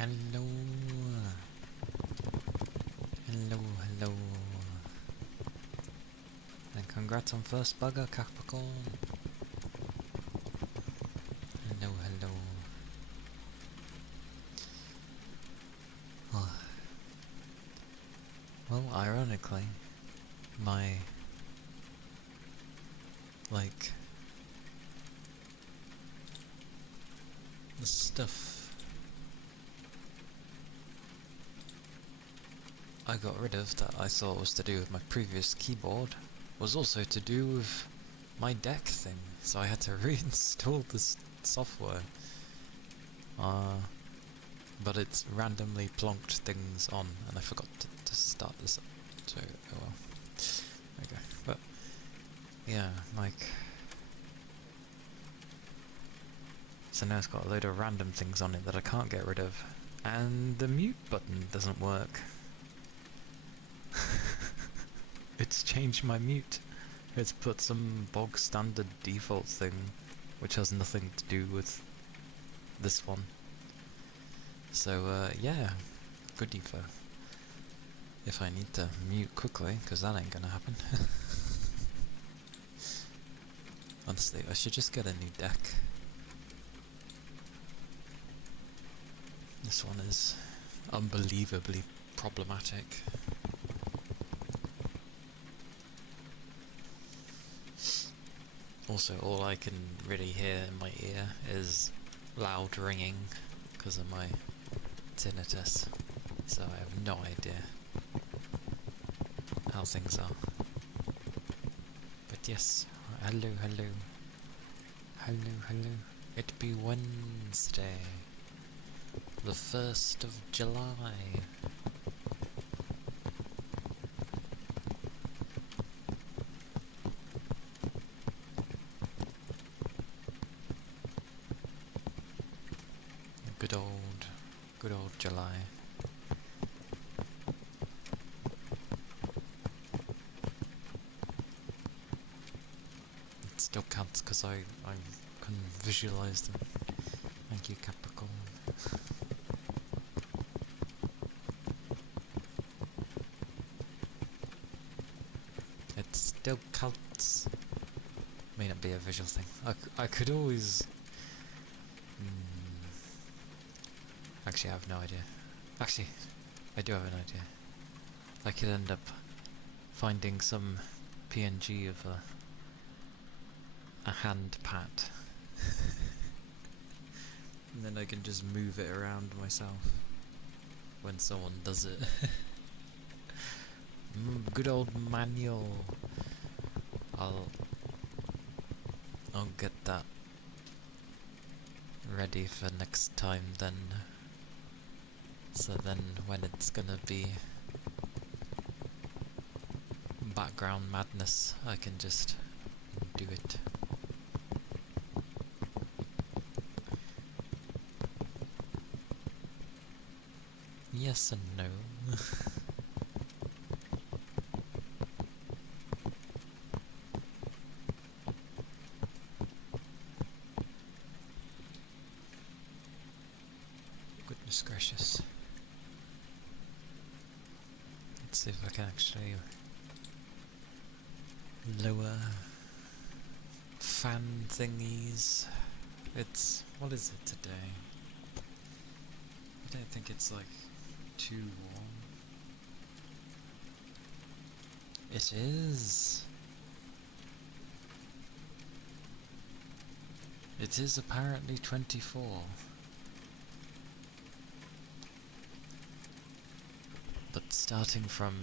Hello. Hello. And congrats on first bugger, Capricorn. Hello. Oh. Well, ironically, my the stuff I got rid of that I thought was to do with my previous keyboard was also to do with my deck thing, so I had to reinstall this software. But it's randomly plonked things on, and I forgot to start this up, so oh well. Okay, but yeah, so now it's got a load of random things on it that I can't get rid of, and the mute button doesn't work. It's changed my mute. It's put some bog standard default thing, which has nothing to do with this one. So yeah, good info. If I need to mute quickly, because that ain't gonna happen. Honestly, I should just get a new deck. This one is unbelievably problematic. Also, all I can really hear in my ear is loud ringing because of my tinnitus, so I have no idea how things are. But yes, hello. It be Wednesday, the 1st of July. Good old July. It still counts because I can visualize them. Thank you, Capricorn. It still counts. May not be a visual thing. I could always... Actually, I have no idea. Actually, I do have an idea. I could end up finding some PNG of a hand pat. And then I can just move it around myself when someone does it. Good old manual. I'll get that ready for next time then. So then when it's gonna be background madness, I can just do it. Yes and no. Goodness gracious. Let's see if I can actually lower fan thingies. What is it today? I don't think it's like too warm. It is. It is apparently 24. But starting from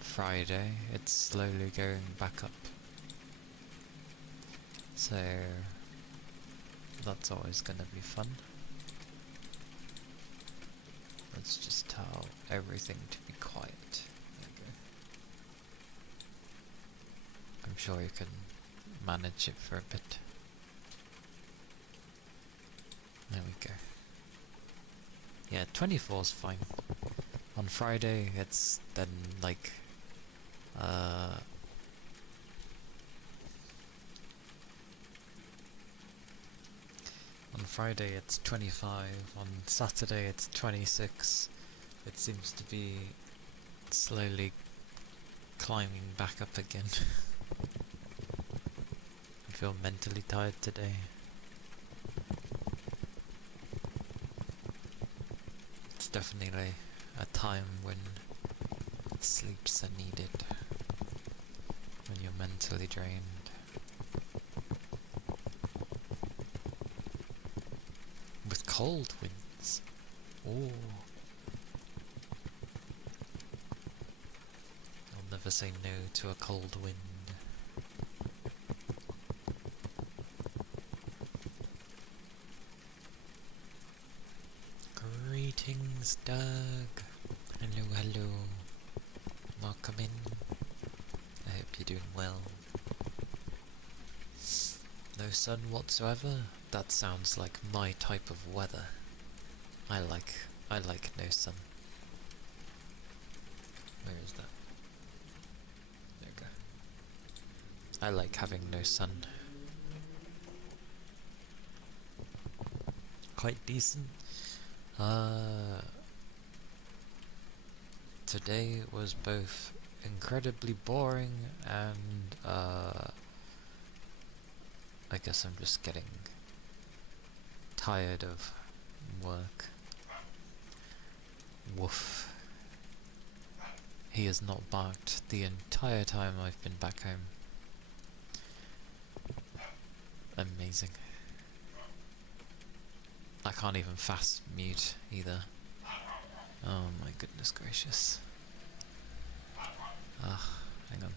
Friday, it's slowly going back up. So that's always going to be fun. Let's just tell everything to be quiet. There we go. I'm sure you can manage it for a bit. There we go. Yeah, 24 is fine. On Friday, it's then like on Friday it's 25, on Saturday it's 26. It seems to be slowly climbing back up again. I feel mentally tired today. It's definitely a time when sleeps are needed, when you're mentally drained. With cold winds. Ooh. I'll never say no to a cold wind. Greetings, Doug. Hello, hello. Welcome in. I hope you're doing well. No sun whatsoever? That sounds like my type of weather. I like no sun. Where is that? There we go. I like having no sun. Quite decent. Today was both incredibly boring and I guess I'm just getting tired of work. Woof. He has not barked the entire time I've been back home. Amazing. I can't even fast mute either. Oh my goodness gracious. Hang on.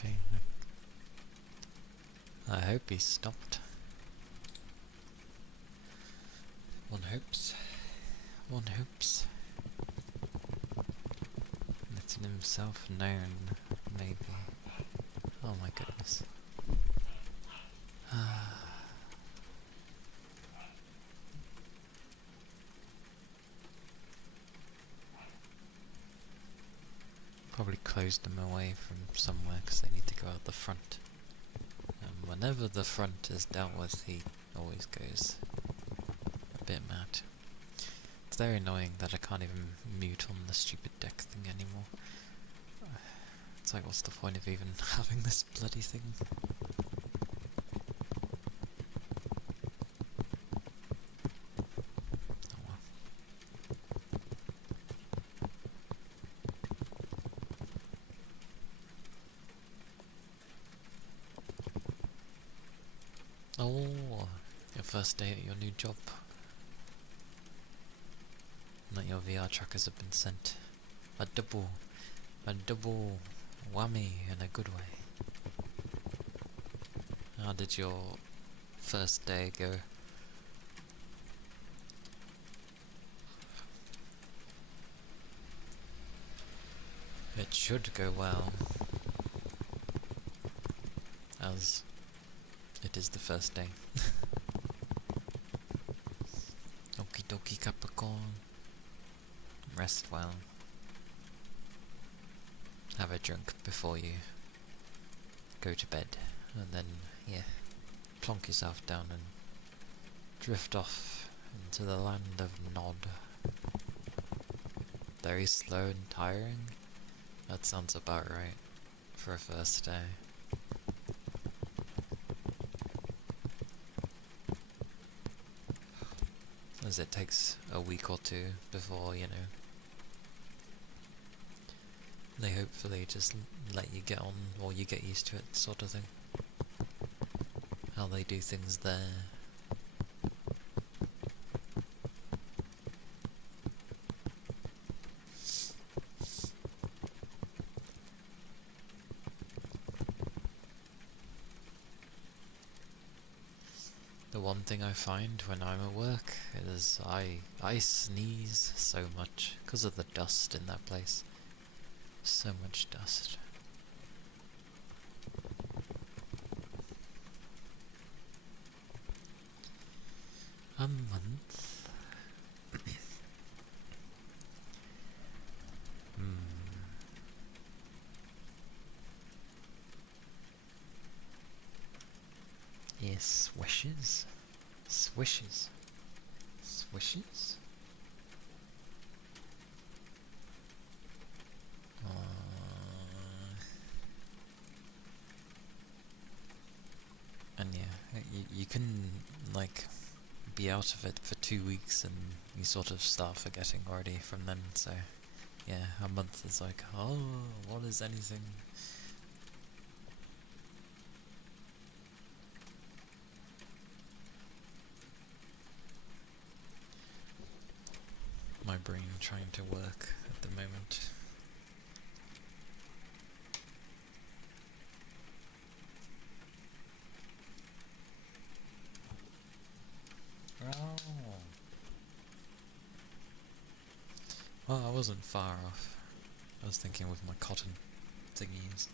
Okay. I hope he stopped. One hopes. One hopes. Letting himself known, maybe. Oh my goodness. Probably closed them away from somewhere because they need to go out the front. And whenever the front is dealt with, he always goes a bit mad. It's very annoying that I can't even mute on the stupid deck thing anymore. It's like, what's the point of even having this bloody thing? Oh well. Oh, your first day at your new job. That your VR trackers have been sent. A double whammy in a good way. How did your first day go? It should go well, as it is the first day. Okie dokie Capricorn. Rest well. Have a drink before you go to bed, and then, yeah, plonk yourself down and drift off into the land of Nod. Very slow and tiring? That sounds about right for a first day. As it takes a week or two before, you know, they hopefully just let you get on, or you get used to it, sort of thing. How they do things there. one thing I find when I'm at work is I sneeze so much because of the dust in that place. So much dust. A month. Yes, swishes. Swishes. Swishes? And yeah, you can, like, be out of it for 2 weeks and you sort of start forgetting already from then, so yeah, a month is like, oh, what is anything? My brain trying to work at the moment. Oh. Well, I wasn't far off. I was thinking with my cotton thingies.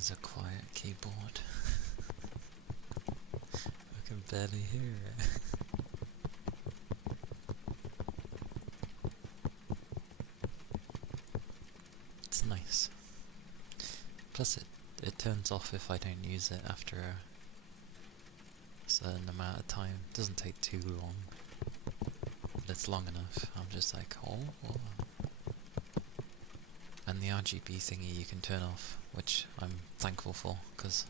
is a quiet keyboard. I can barely hear it. It's nice. Plus it turns off if I don't use it after a certain amount of time. It doesn't take too long. But it's long enough. I'm just like, oh. And the RGB thingy you can turn off, which I'm thankful for, because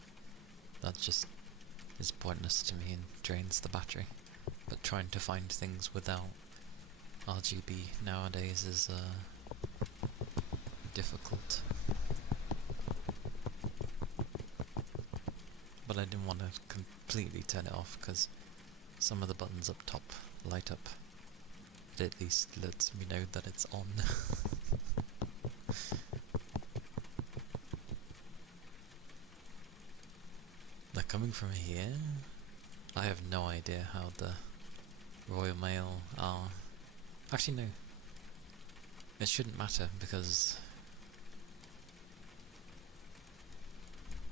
that just is pointless to me and drains the battery. But trying to find things without RGB nowadays is difficult. But I didn't want to completely turn it off because some of the buttons up top light up. It at least lets me know that it's on. They're coming from here? I have no idea how the Royal Mail are. Actually no. It shouldn't matter because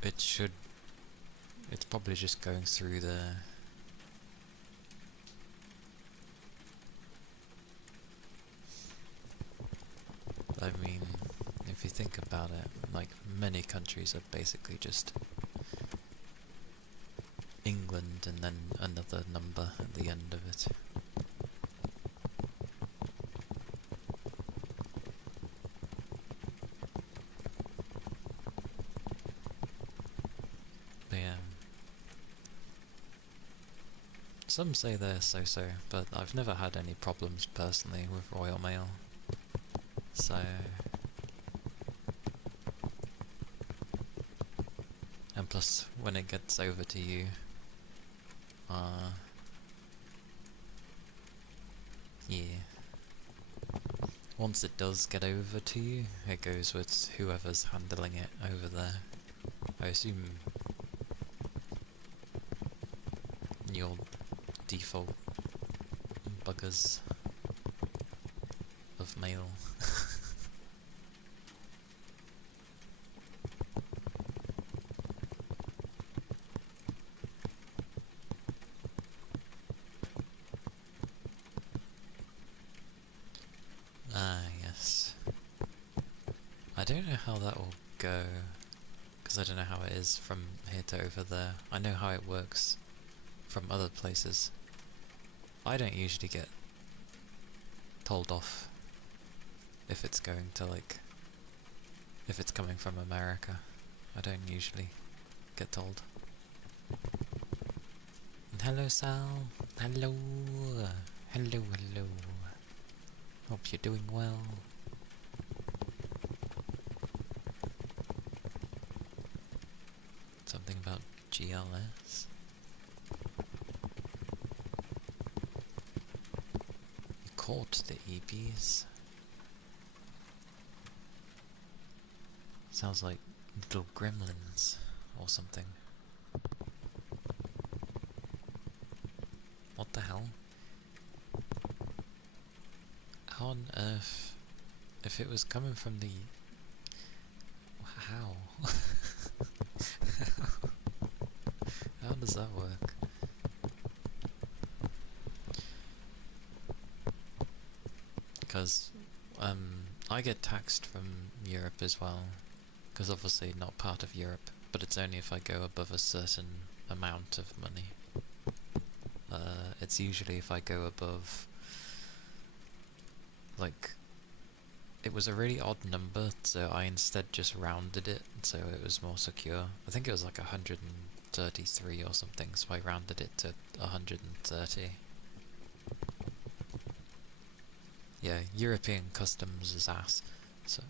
it's probably just going through the I mean, if you think about it, like many countries are basically just England and then another number at the end of it. Some say they're so-so, but I've never had any problems personally with Royal Mail. So and plus when it gets over to you, yeah. Once it does get over to you, it goes with whoever's handling it over there. I assume your default buggers of mail. Ah, yes. I don't know how that will go, because I don't know how it is from here to over there. I know how it works from other places. I don't usually get told off if it's going to if it's coming from America. I don't usually get told. And hello Sal, hello, hello. Hope you're doing well. Something about GLS. You caught the EBs. Sounds like little gremlins or something. What the hell? How on earth, if it was coming from the... How? How does that work? Because I get taxed from Europe as well, because obviously not part of Europe, but it's only if I go above a certain amount of money. It's usually if I go above, like, it was a really odd number, so I instead just rounded it, so it was more secure. I think it was like 133 or something, so I rounded it to 130. Yeah, European customs is ass, so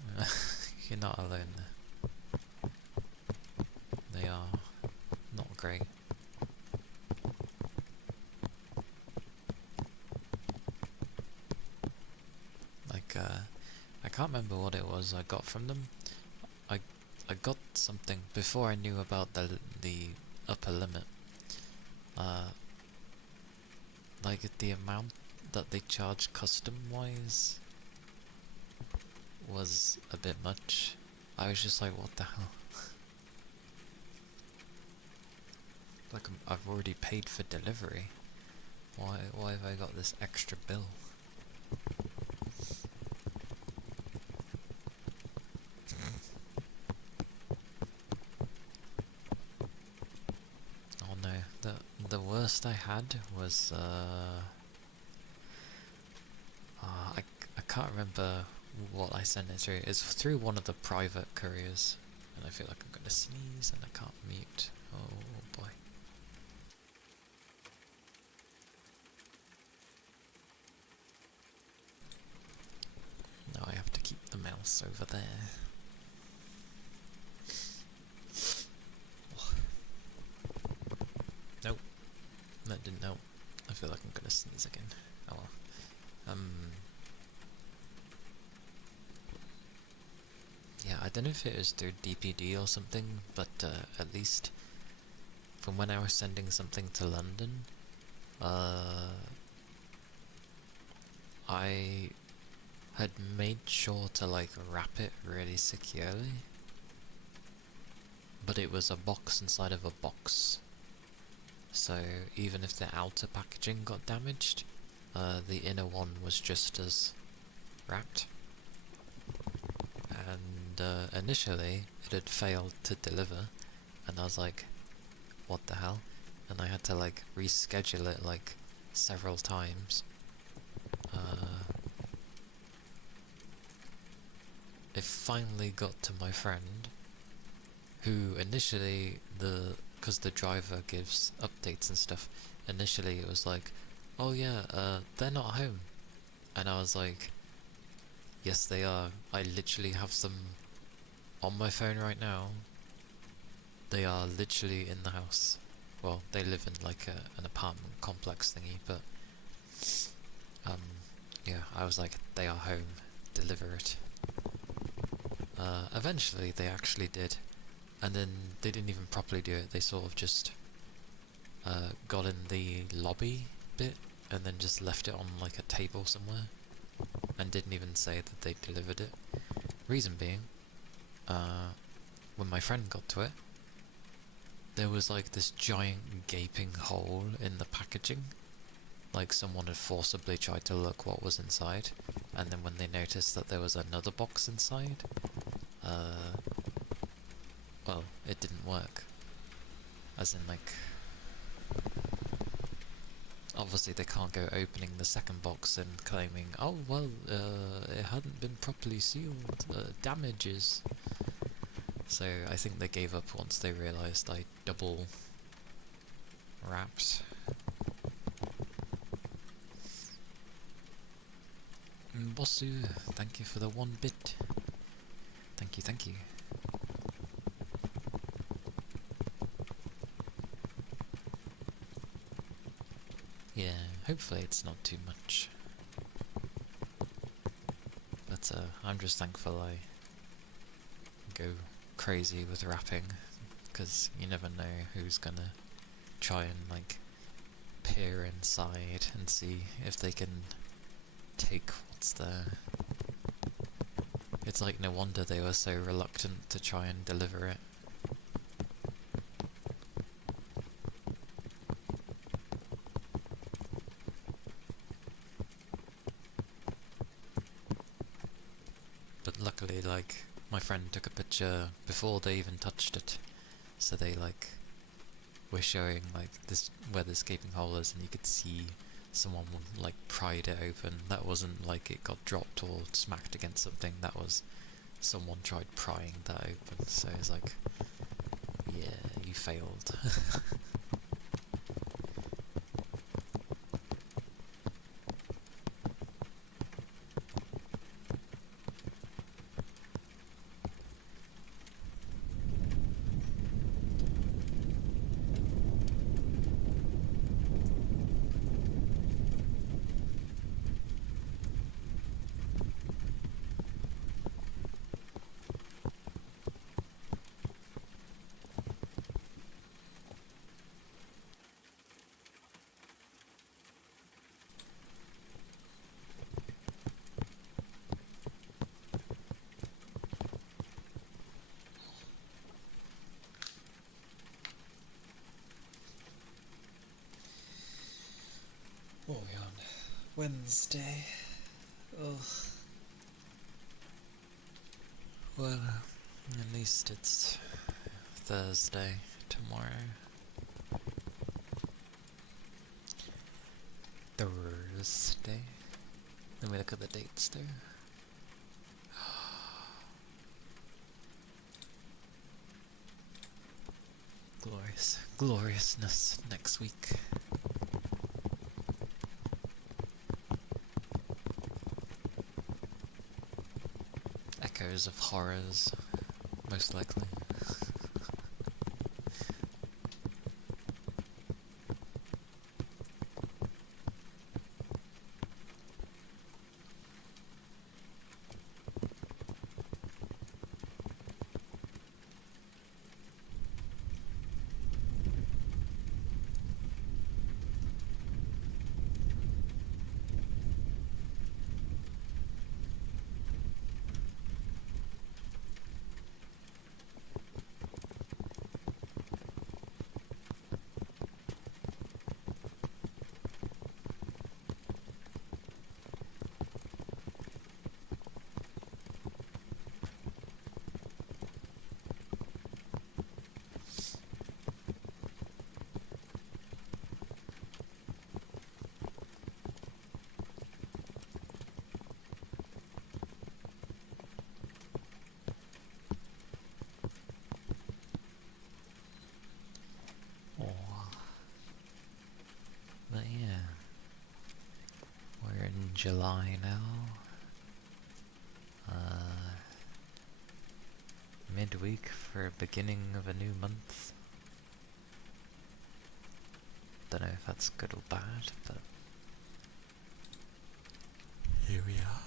you're not alone there. They are not great. Like, I can't remember what it was I got from them. I got something before I knew about the upper limit. Like the amount that they charge custom-wise was a bit much. I was just like, what the hell? Like I've already paid for delivery. Why have I got this extra bill? Oh no, the worst I had was I can't remember what I sent it through. It's through one of the private couriers, and I feel like I'm gonna sneeze and I can't mute. Oh boy. Now I have to keep the mouse over there. Nope, that didn't help. I feel like I'm gonna sneeze again. Oh well. Yeah, I don't know if it was through DPD or something, but at least from when I was sending something to London, I had made sure to like wrap it really securely, but it was a box inside of a box, so even if the outer packaging got damaged, the inner one was just as wrapped. And initially it had failed to deliver, and I was like, what the hell? And I had to like reschedule it like several times. It finally got to my friend, who initially, because the driver gives updates and stuff, initially it was like, oh yeah, they're not home. And I was like, yes they are, I literally have them on my phone right now. They are literally in the house. Well, they live in like an apartment complex thingy, but yeah, I was like, they are home, deliver it. Eventually they actually did, and then they didn't even properly do it. They sort of just got in the lobby bit and then just left it on like a table somewhere and didn't even say that they delivered it. Reason being, when my friend got to it, there was like this giant gaping hole in the packaging, like someone had forcibly tried to look what was inside, and then when they noticed that there was another box inside, well, it didn't work. As in, like, obviously they can't go opening the second box and claiming, oh, well, it hadn't been properly sealed, damages. So I think they gave up once they realised I double wrapped. Bossu, thank you for the 1 bit. Thank you, thank you. Yeah, hopefully it's not too much. But I'm just thankful I go crazy with wrapping, because you never know who's gonna try and like peer inside and see if they can take what's there. It's like no wonder they were so reluctant to try and deliver it. But luckily, like, my friend took a picture before they even touched it, so they like were showing like this where the escaping hole is, and you could see someone like pried it open. That wasn't like it got dropped or smacked against something, that was someone tried prying that open. So it's like, yeah, you failed. Wednesday. Ugh. Well, at least it's Thursday tomorrow. Thursday. Let me look at the dates there. Gloriousness next week. Echoes of horrors, most likely. But yeah, we're in July now. Midweek for beginning of a new month. Don't know if that's good or bad, but here we are.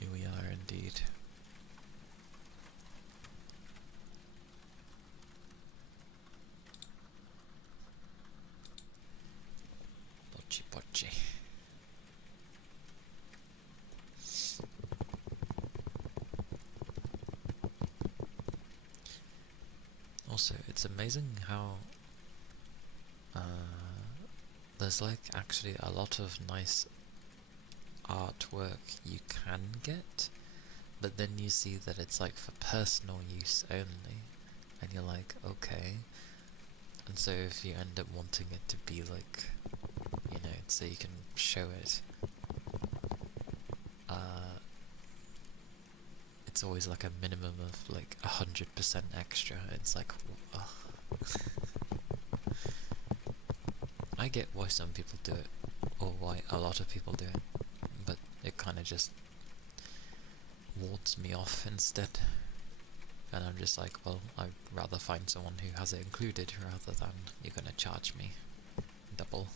Here we are indeed. Bocce bocce. Also, it's amazing how there's like actually a lot of nice artwork you can get, but then you see that it's like for personal use only, and you're like, okay. And so if you end up wanting it to be like, you know, so you can show it, it's always like a minimum of like 100% extra. It's like, ugh. I get why some people do it, or why a lot of people do it, but it kind of just wards me off instead. And I'm just like, well, I'd rather find someone who has it included rather than you're gonna charge me double.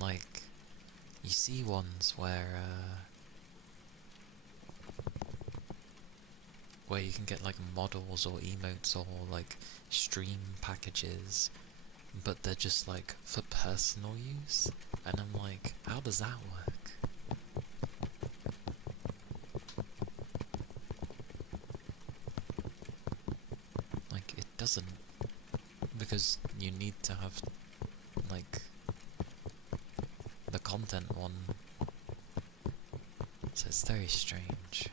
Like, you see ones where you can get like models or emotes or like stream packages, but they're just like for personal use, and I'm like, how does that work? Like, it doesn't, because you need to have like the content one, so it's very strange.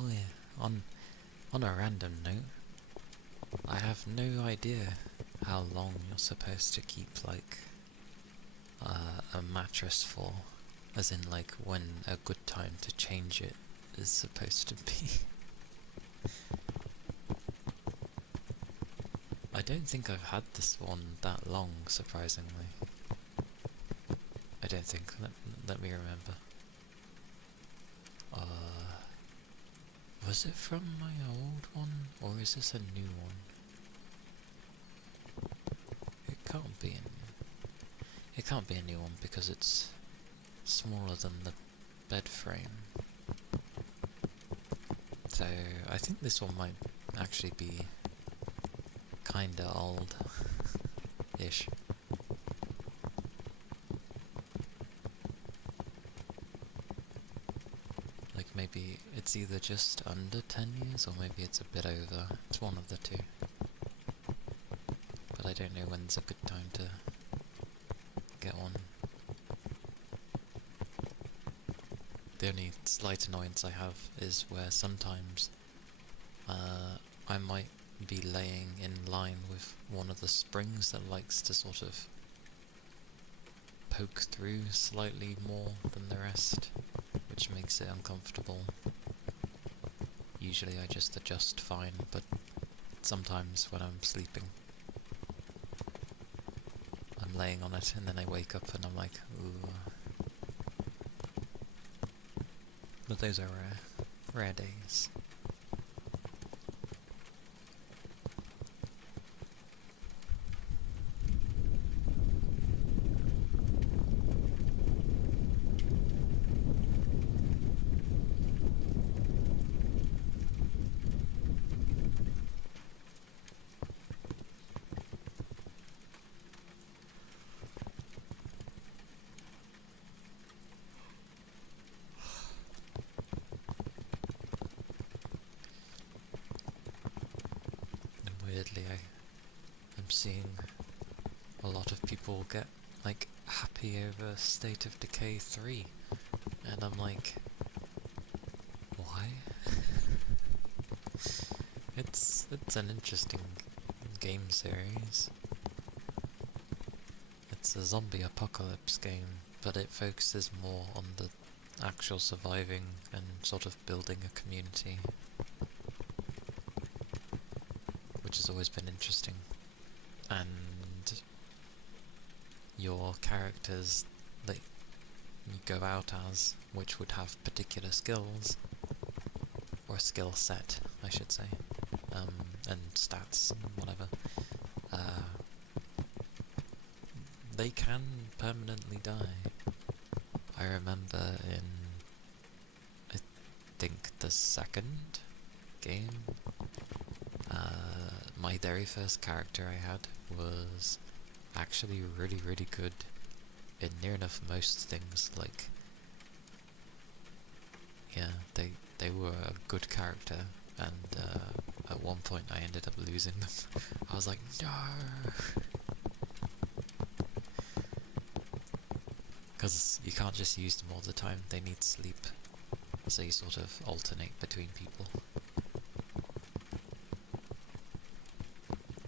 Oh yeah, on a random note, I have no idea how long you're supposed to keep like a mattress for, as in like when a good time to change it is supposed to be. I don't think I've had this one that long, surprisingly. I don't think. Let me remember. Was it from my old one, or is this a new one? It can't be It can't be a new one because it's smaller than the bed frame. So I think this one might actually be kinda old-ish. Like maybe it's either just under 10 years or maybe it's a bit over. It's one of the two. But I don't know when's a good time to get one. The only slight annoyance I have is where sometimes I might be laying in line with one of the springs that likes to sort of poke through slightly more than the rest, which makes it uncomfortable. Usually I just adjust fine, but sometimes when I'm sleeping, I'm laying on it and then I wake up and I'm like, ooh. But those are rare days. And weirdly, I'm seeing a lot of people get like happy over State of Decay 3, and I'm like, why? It's an interesting game series. It's a zombie apocalypse game, but it focuses more on the actual surviving and sort of building a community, which has always been interesting. And your characters that you go out as, which would have particular skills, or skill set, I should say, and stats and whatever, they can permanently die. I remember in, I think, the second game, my very first character I had was actually really good in near enough most things. Like, yeah, they were a good character, and at one point I ended up losing them. I was like, no! Because you can't just use them all the time, they need sleep, so you sort of alternate between people.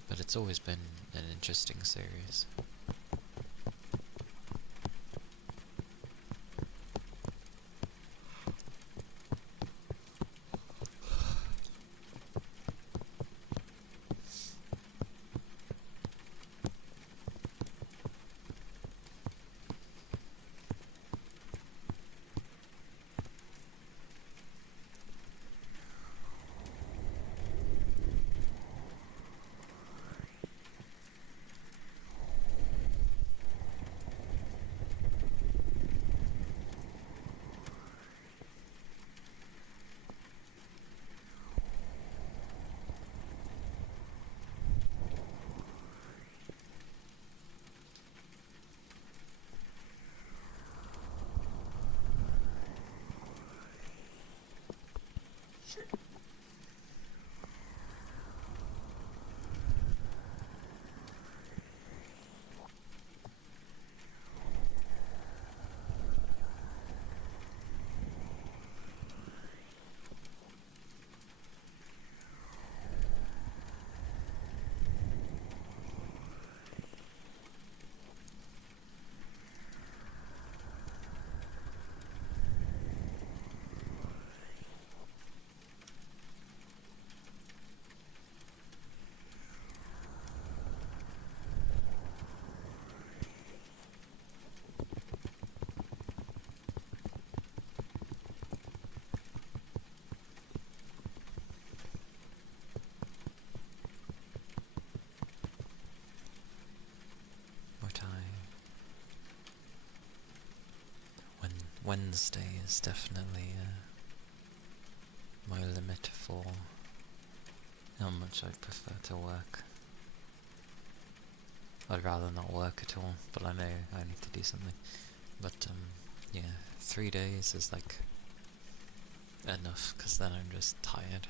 But it's always been an interesting series. Wednesday is definitely my limit for how much I prefer to work. I'd rather not work at all, but I know I need to do something. But yeah, 3 days is like enough, because then I'm just tired.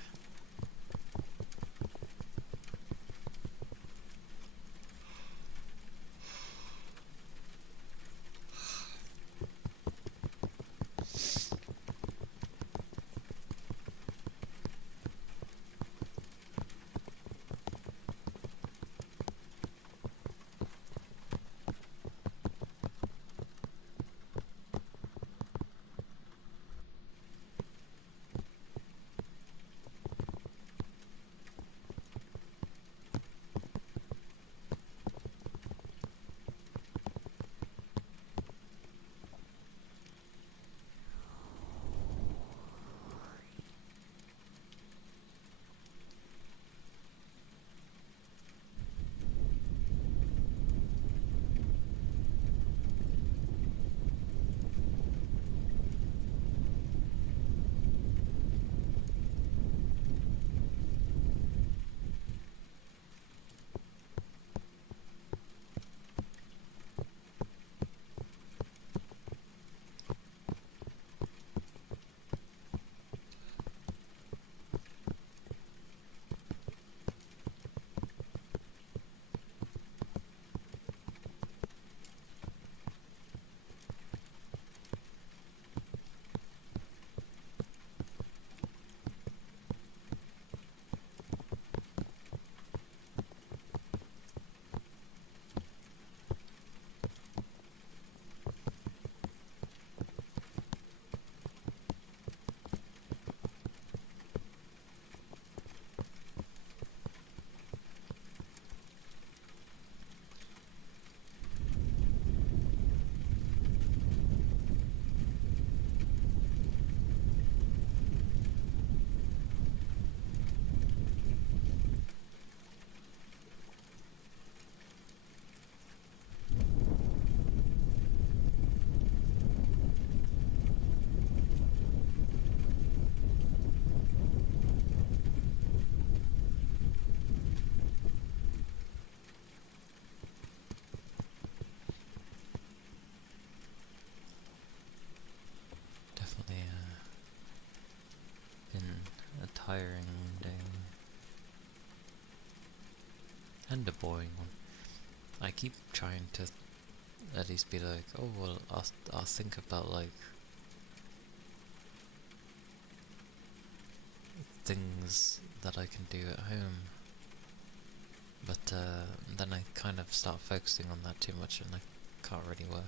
Definitely been a tiring day. And a boring one. I keep trying to at least be like, oh well, I'll think about like things that I can do at home, but then I kind of start focusing on that too much and I can't really work.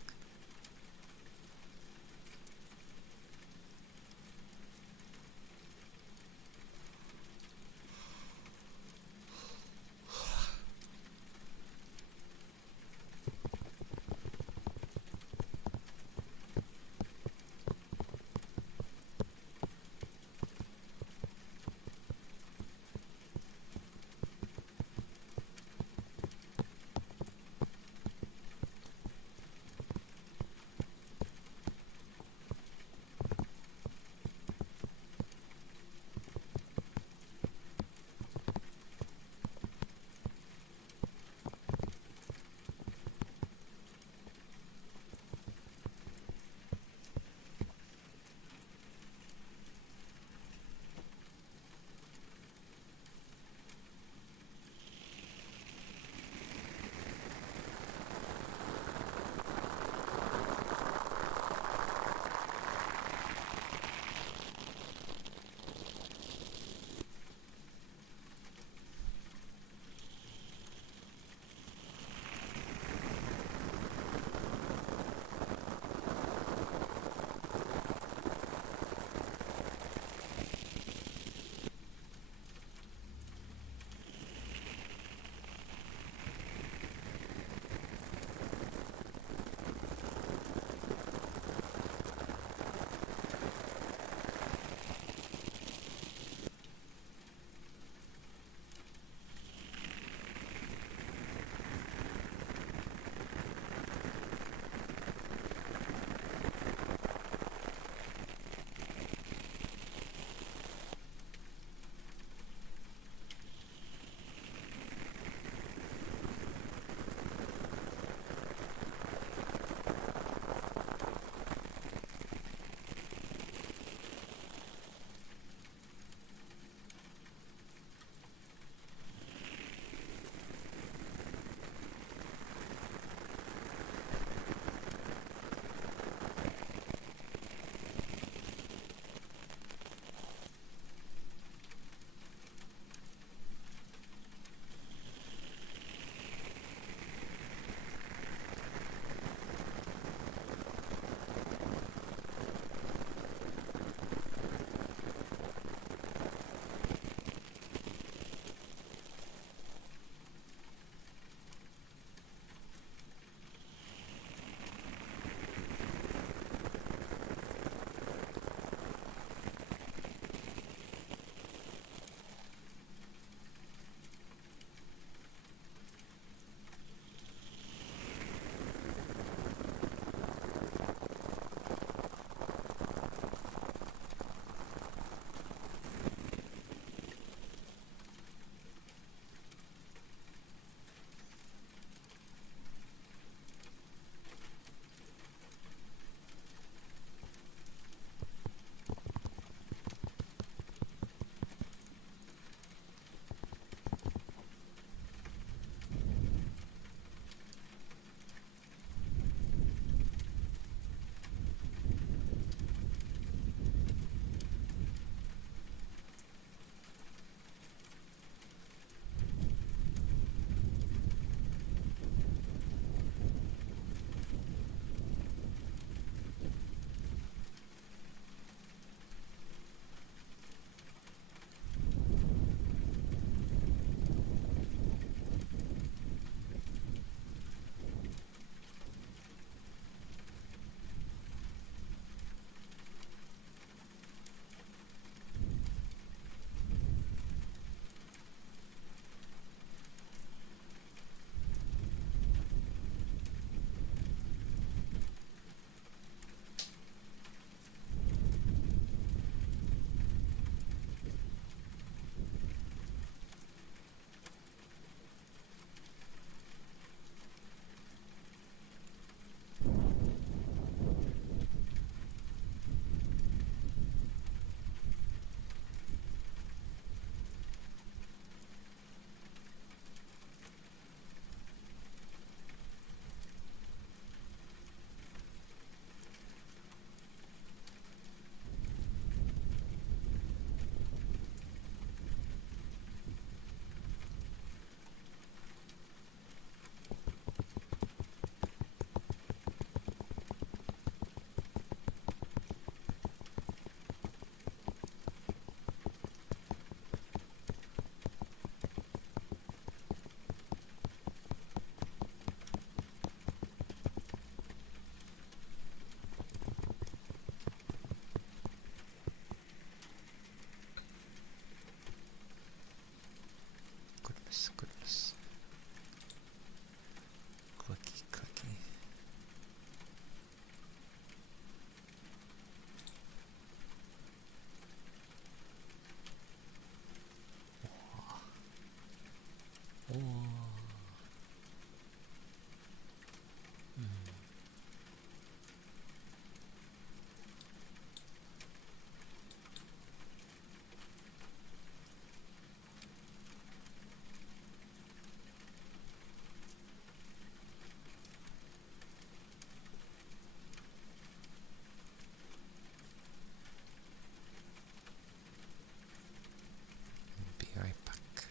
goodness. Clicky, clicky. Oh. Be right back.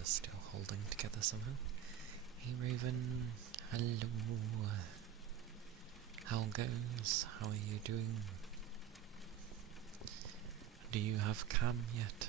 are still holding together somehow. Hey Raven, hello. How goes? How are you doing? Do you have cam yet?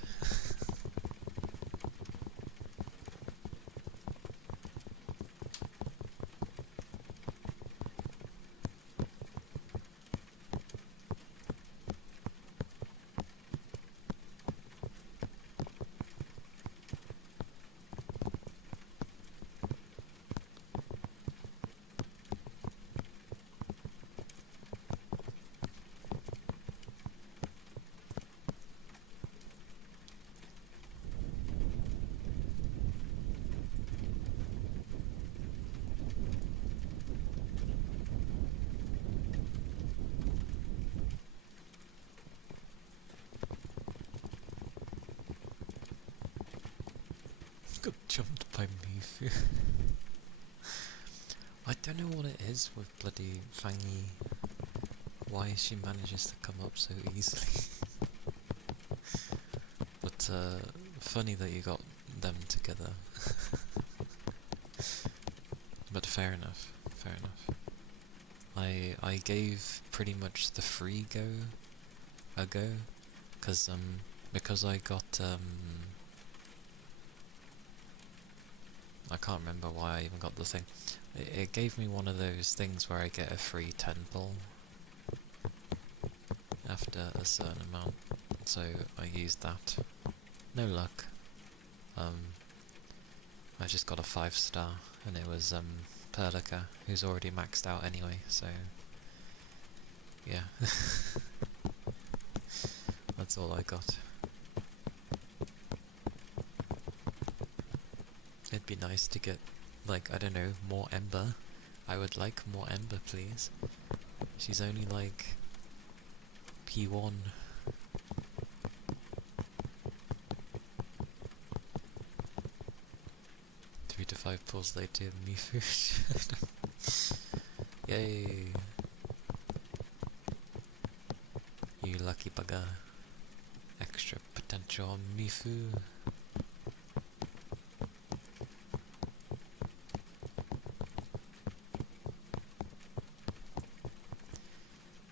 Got jumped by Mifu. I don't know what it is with bloody Fangy. Why she manages to come up so easily. But funny that you got them together. But fair enough, fair enough. I gave pretty much the free go a go, because I got I can't remember why I even got the thing. It gave me one of those things where I get a free 10 pull after a certain amount, so I used that. No luck. I just got a 5-star, and it was Perlica, who's already maxed out anyway, so yeah. That's all I got. It'd be nice to get, like, I don't know, more Ember. I would like more Ember, please. She's only like P1. Three to 5 pulls later, Mifu. Yay! You lucky bugger. Extra potential on Mifu.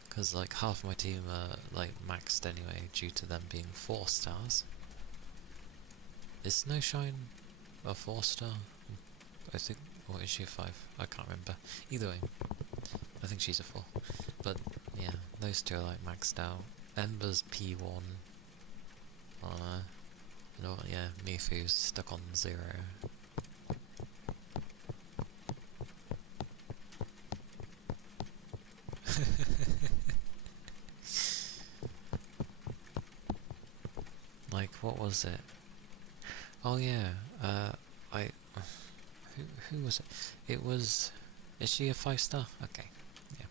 Because like half my team are like maxed anyway due to them being 4 stars. Is Snowshine a 4-star? I think, or is she a 5? I can't remember. Either way, I think she's a 4. But yeah, those two are like maxed out. Ember's P1. No, yeah, Mifu's stuck on 0. Like, what was it? Oh yeah, who was it? It was, is she a 5-star? Okay, yeah.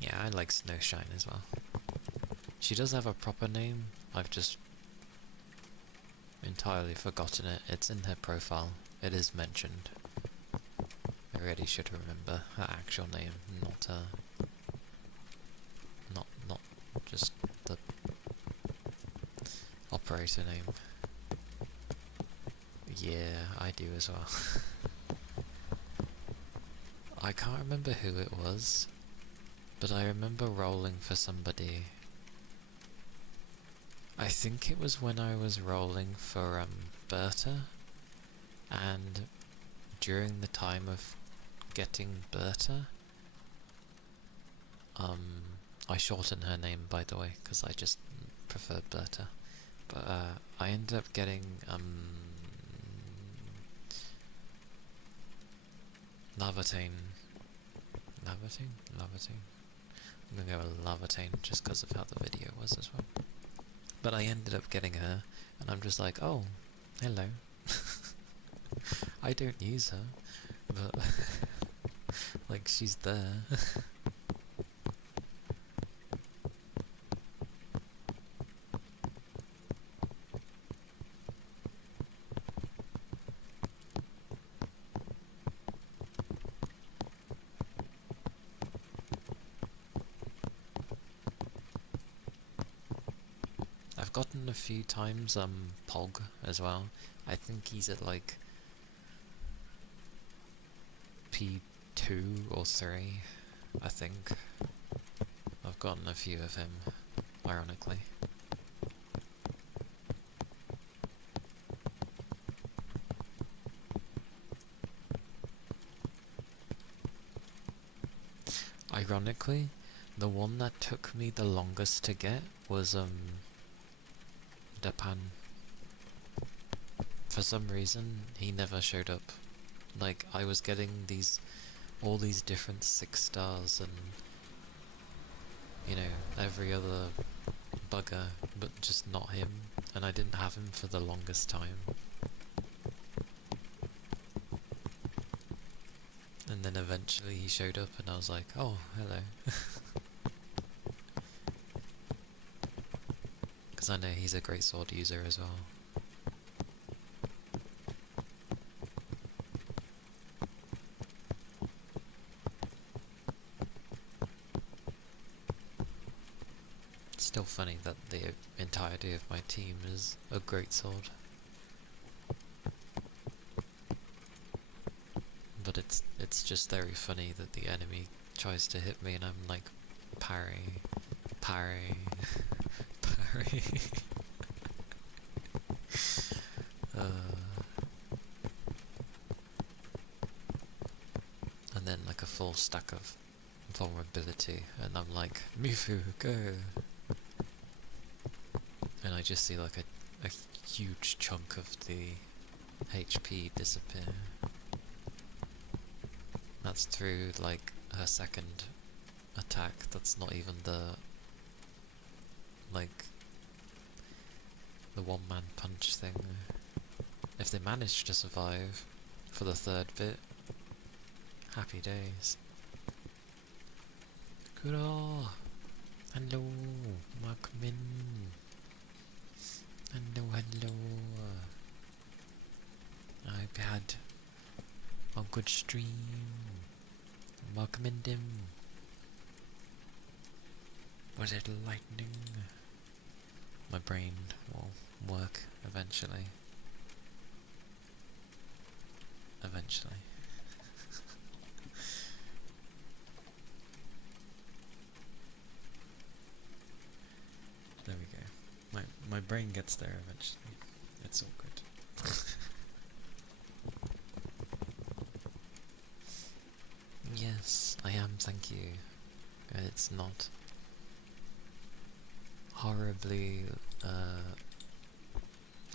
Yeah, I like Snowshine as well. She does have a proper name, I've just entirely forgotten it. It's in her profile, it is mentioned. I really should remember her actual name, not just the operator name. Yeah, I do as well. I can't remember who it was, but I remember rolling for somebody. I think it was when I was rolling for Berta, and during the time of getting Berta, I shortened her name, by the way, because I just preferred Berta. But I ended up getting Lavatane. Lavatane? I'm gonna go with Lavatane just because of how the video was as well. But I ended up getting her, and I'm just like, oh, hello. I don't use her, but like, she's there. I've gotten a few times Pog as well. I think he's at like P2 or 3, I think. I've gotten a few of him, ironically. Ironically, the one that took me the longest to get was Dapan. For some reason, he never showed up. Like, I was getting all these different 6 stars and, you know, every other bugger, but just not him, and I didn't have him for the longest time. And then eventually he showed up and I was like, oh, hello. Because I know he's a great sword user as well. It's still funny that the entirety of my team is a great sword. But it's just very funny that the enemy tries to hit me and I'm like, parry, parry, parry. And then like a full stack of vulnerability and I'm like, Mifu, go! And I just see like a huge chunk of the HP disappear. That's through like her second attack. That's not even the one-man punch thing. If they manage to survive for the third bit, happy days. Kuro! Hello, welcome in. Hello, hello. I hope you had a good stream. Welcome in, Dim. Was it lightning? My brain will work eventually. Eventually. There we go. My brain gets there eventually. It's all good. Yes, I am, thank you. It's not horribly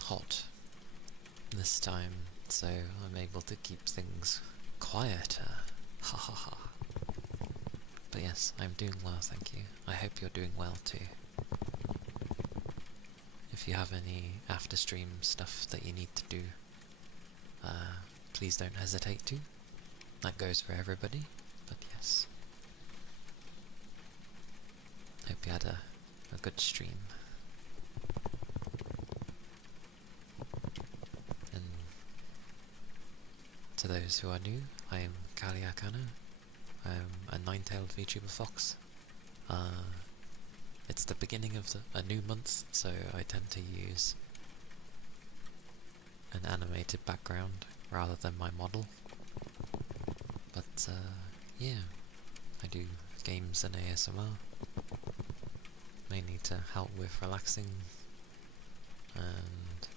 hot this time, so I'm able to keep things quieter. Ha ha ha. But yes, I'm doing well, thank you. I hope you're doing well too. If you have any after stream stuff that you need to do, please don't hesitate to. That goes for everybody, but yes. Hope you had a good stream. And to those who are new, I am Kaliakana. I'm a nine-tailed VTuber fox. It's the beginning of a new month, so I tend to use an animated background rather than my model. But yeah, I do games and ASMR, mainly to help with relaxing and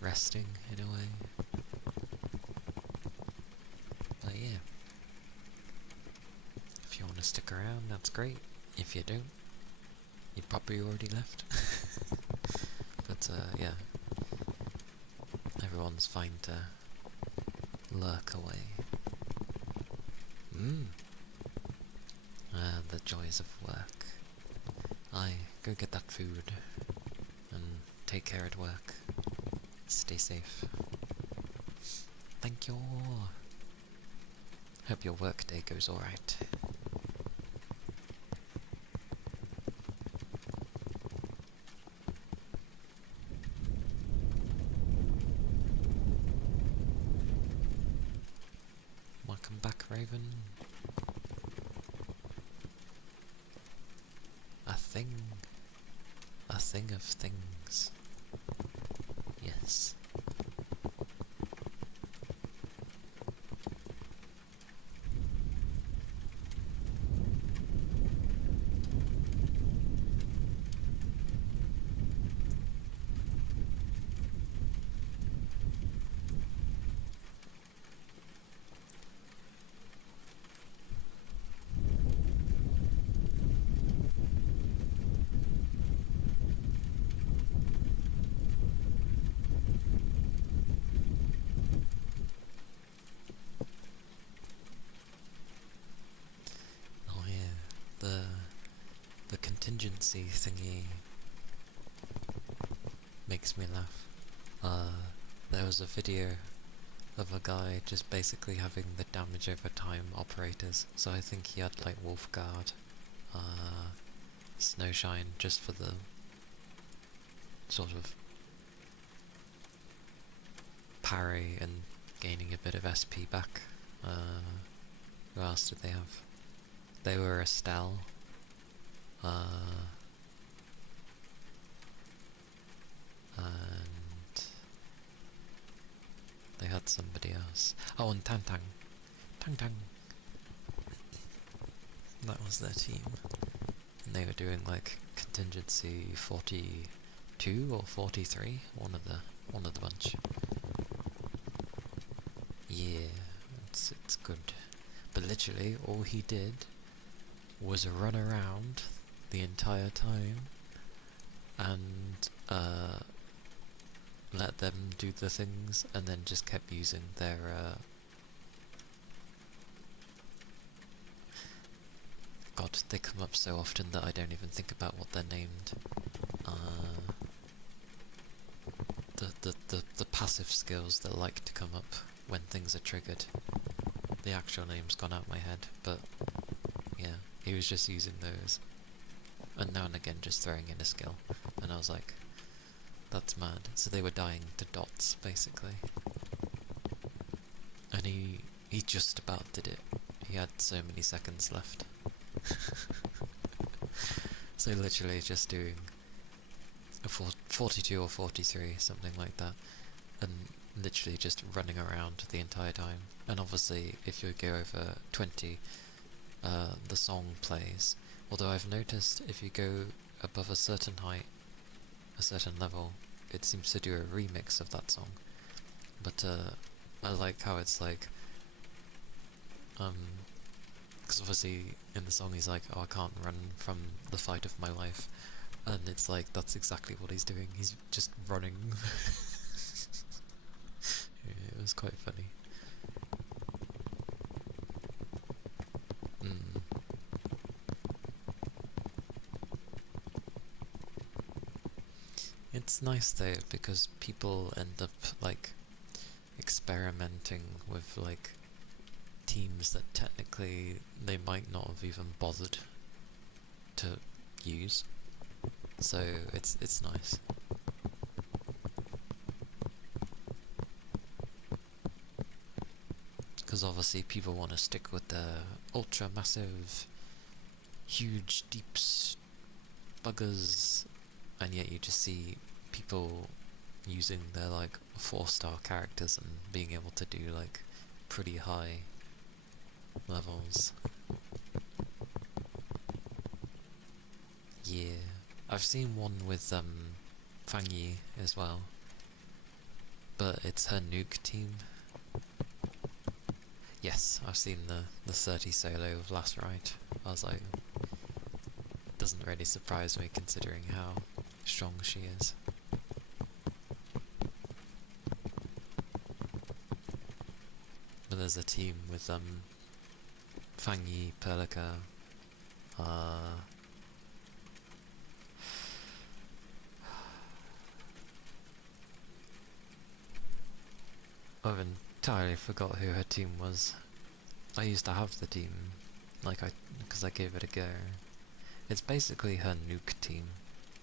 resting in a way. But yeah, if you want to stick around, that's great. If you don't, you probably already left. But yeah, everyone's fine to lurk away. The joys of work. Aye, go get that food and take care at work. Stay safe. Thank you. Hope your work day goes alright. Welcome back, Raven. A thing of things. Yes. Oh yeah, the contingency thingy makes me laugh. There was a video of a guy just basically having the damage over time operators. So I think he had like Wolfguard, Snowshine, just for the sort of parry and gaining a bit of SP back. Who else did they have? They were Estelle. And they had somebody else. Oh, and Tang Tang. Tang Tang. That was their team. And they were doing like contingency 42 or 43, one of the bunch. Yeah, it's good. But literally all he did was run around the entire time and let them do the things, and then just kept using their God, they come up so often that I don't even think about what they're named. The passive skills that like to come up when things are triggered. The actual name's gone out my head, but yeah, he was just using those. And now and again just throwing in a skill. And I was like, that's mad. So they were dying to dots, basically. And he just about did it. He had so many seconds left. So literally just doing a 42 or 43, something like that. And literally just running around the entire time. And obviously, if you go over 20, the song plays. Although I've noticed if you go above a certain height, a certain level, it seems to do a remix of that song. But I like how it's like, because obviously in the song he's like, oh, I can't run from the fight of my life. And it's like, that's exactly what he's doing. He's just running. Yeah, it was quite funny. It's nice though, because people end up like experimenting with like teams that technically they might not have even bothered to use. So it's nice. Because obviously people want to stick with the ultra massive, huge deeps buggers, and yet you just see people using their like 4-star characters and being able to do like pretty high levels. Yeah, I've seen one with Fang Yi as well, but it's her nuke team. Yes, I've seen the 30 solo of Last Rite. I was like, doesn't really surprise me considering how strong she is. But there's a team with Fang Yi, Perlica, I've entirely forgot who her team was. I used to have the team, because I gave it a go. It's basically her nuke team,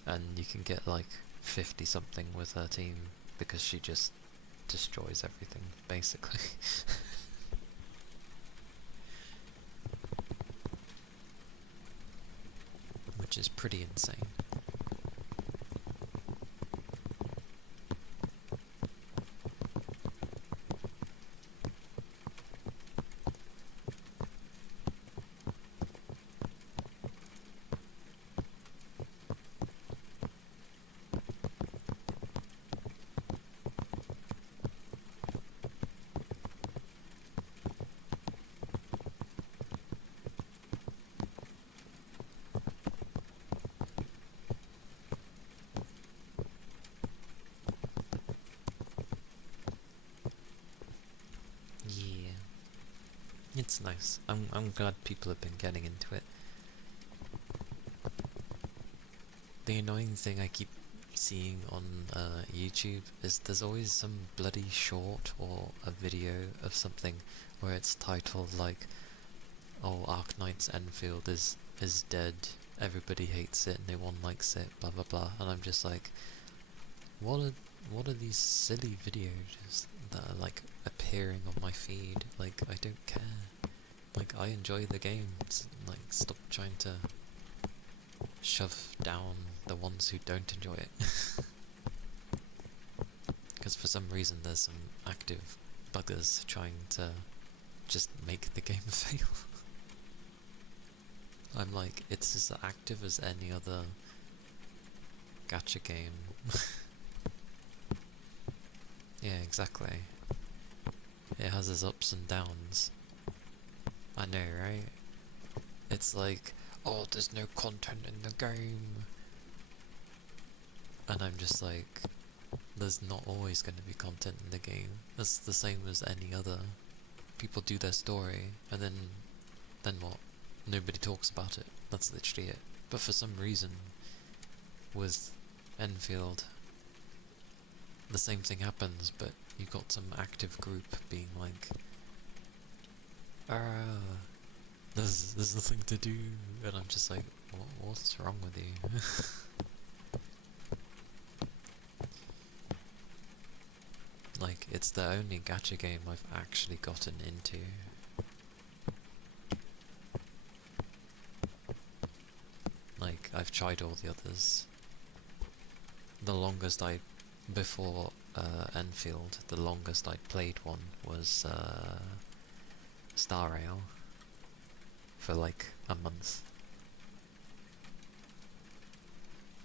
and you can get like 50 something with her team, because she just destroys everything, basically. Which is pretty insane. it's nice. I'm glad people have been getting into it. The annoying thing I keep seeing on YouTube is there's always some bloody short or a video of something where it's titled like, "Oh, Arknight's Enfield is dead. Everybody hates it. No one likes it. Blah blah blah." And I'm just like, what are these silly videos that are like appearing on my feed? Like, I don't care. Like, I enjoy the games. Like, stop trying to shove down the ones who don't enjoy it. Because for some reason there's some active buggers trying to just make the game fail. I'm like, it's as active as any other gacha game. Yeah, exactly. It has its ups and downs. I know, right? It's like, oh, there's no content in the game. And I'm just like, there's not always going to be content in the game. That's the same as any other. People do their story, and then what? Nobody talks about it. That's literally it. But for some reason, with Enfield, the same thing happens, but you've got some active group being like, there's nothing to do, and I'm just like, what's wrong with you? Like, it's the only gacha game I've actually gotten into. Like, I've tried all the others. The longest before Enfield, the longest I played one was Star Rail for like a month.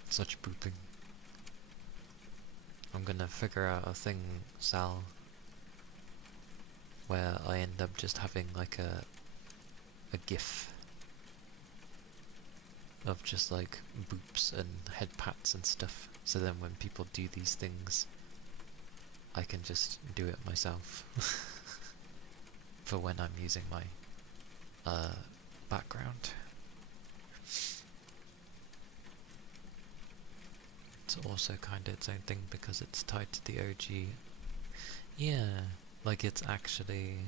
Such booting. I'm gonna figure out a thing, Sal, where I end up just having like a GIF of just like boops and head pats and stuff, so then when people do these things I can just do it myself for when I'm using my background. It's also kinda its own thing because it's tied to the OG. Yeah, like it's actually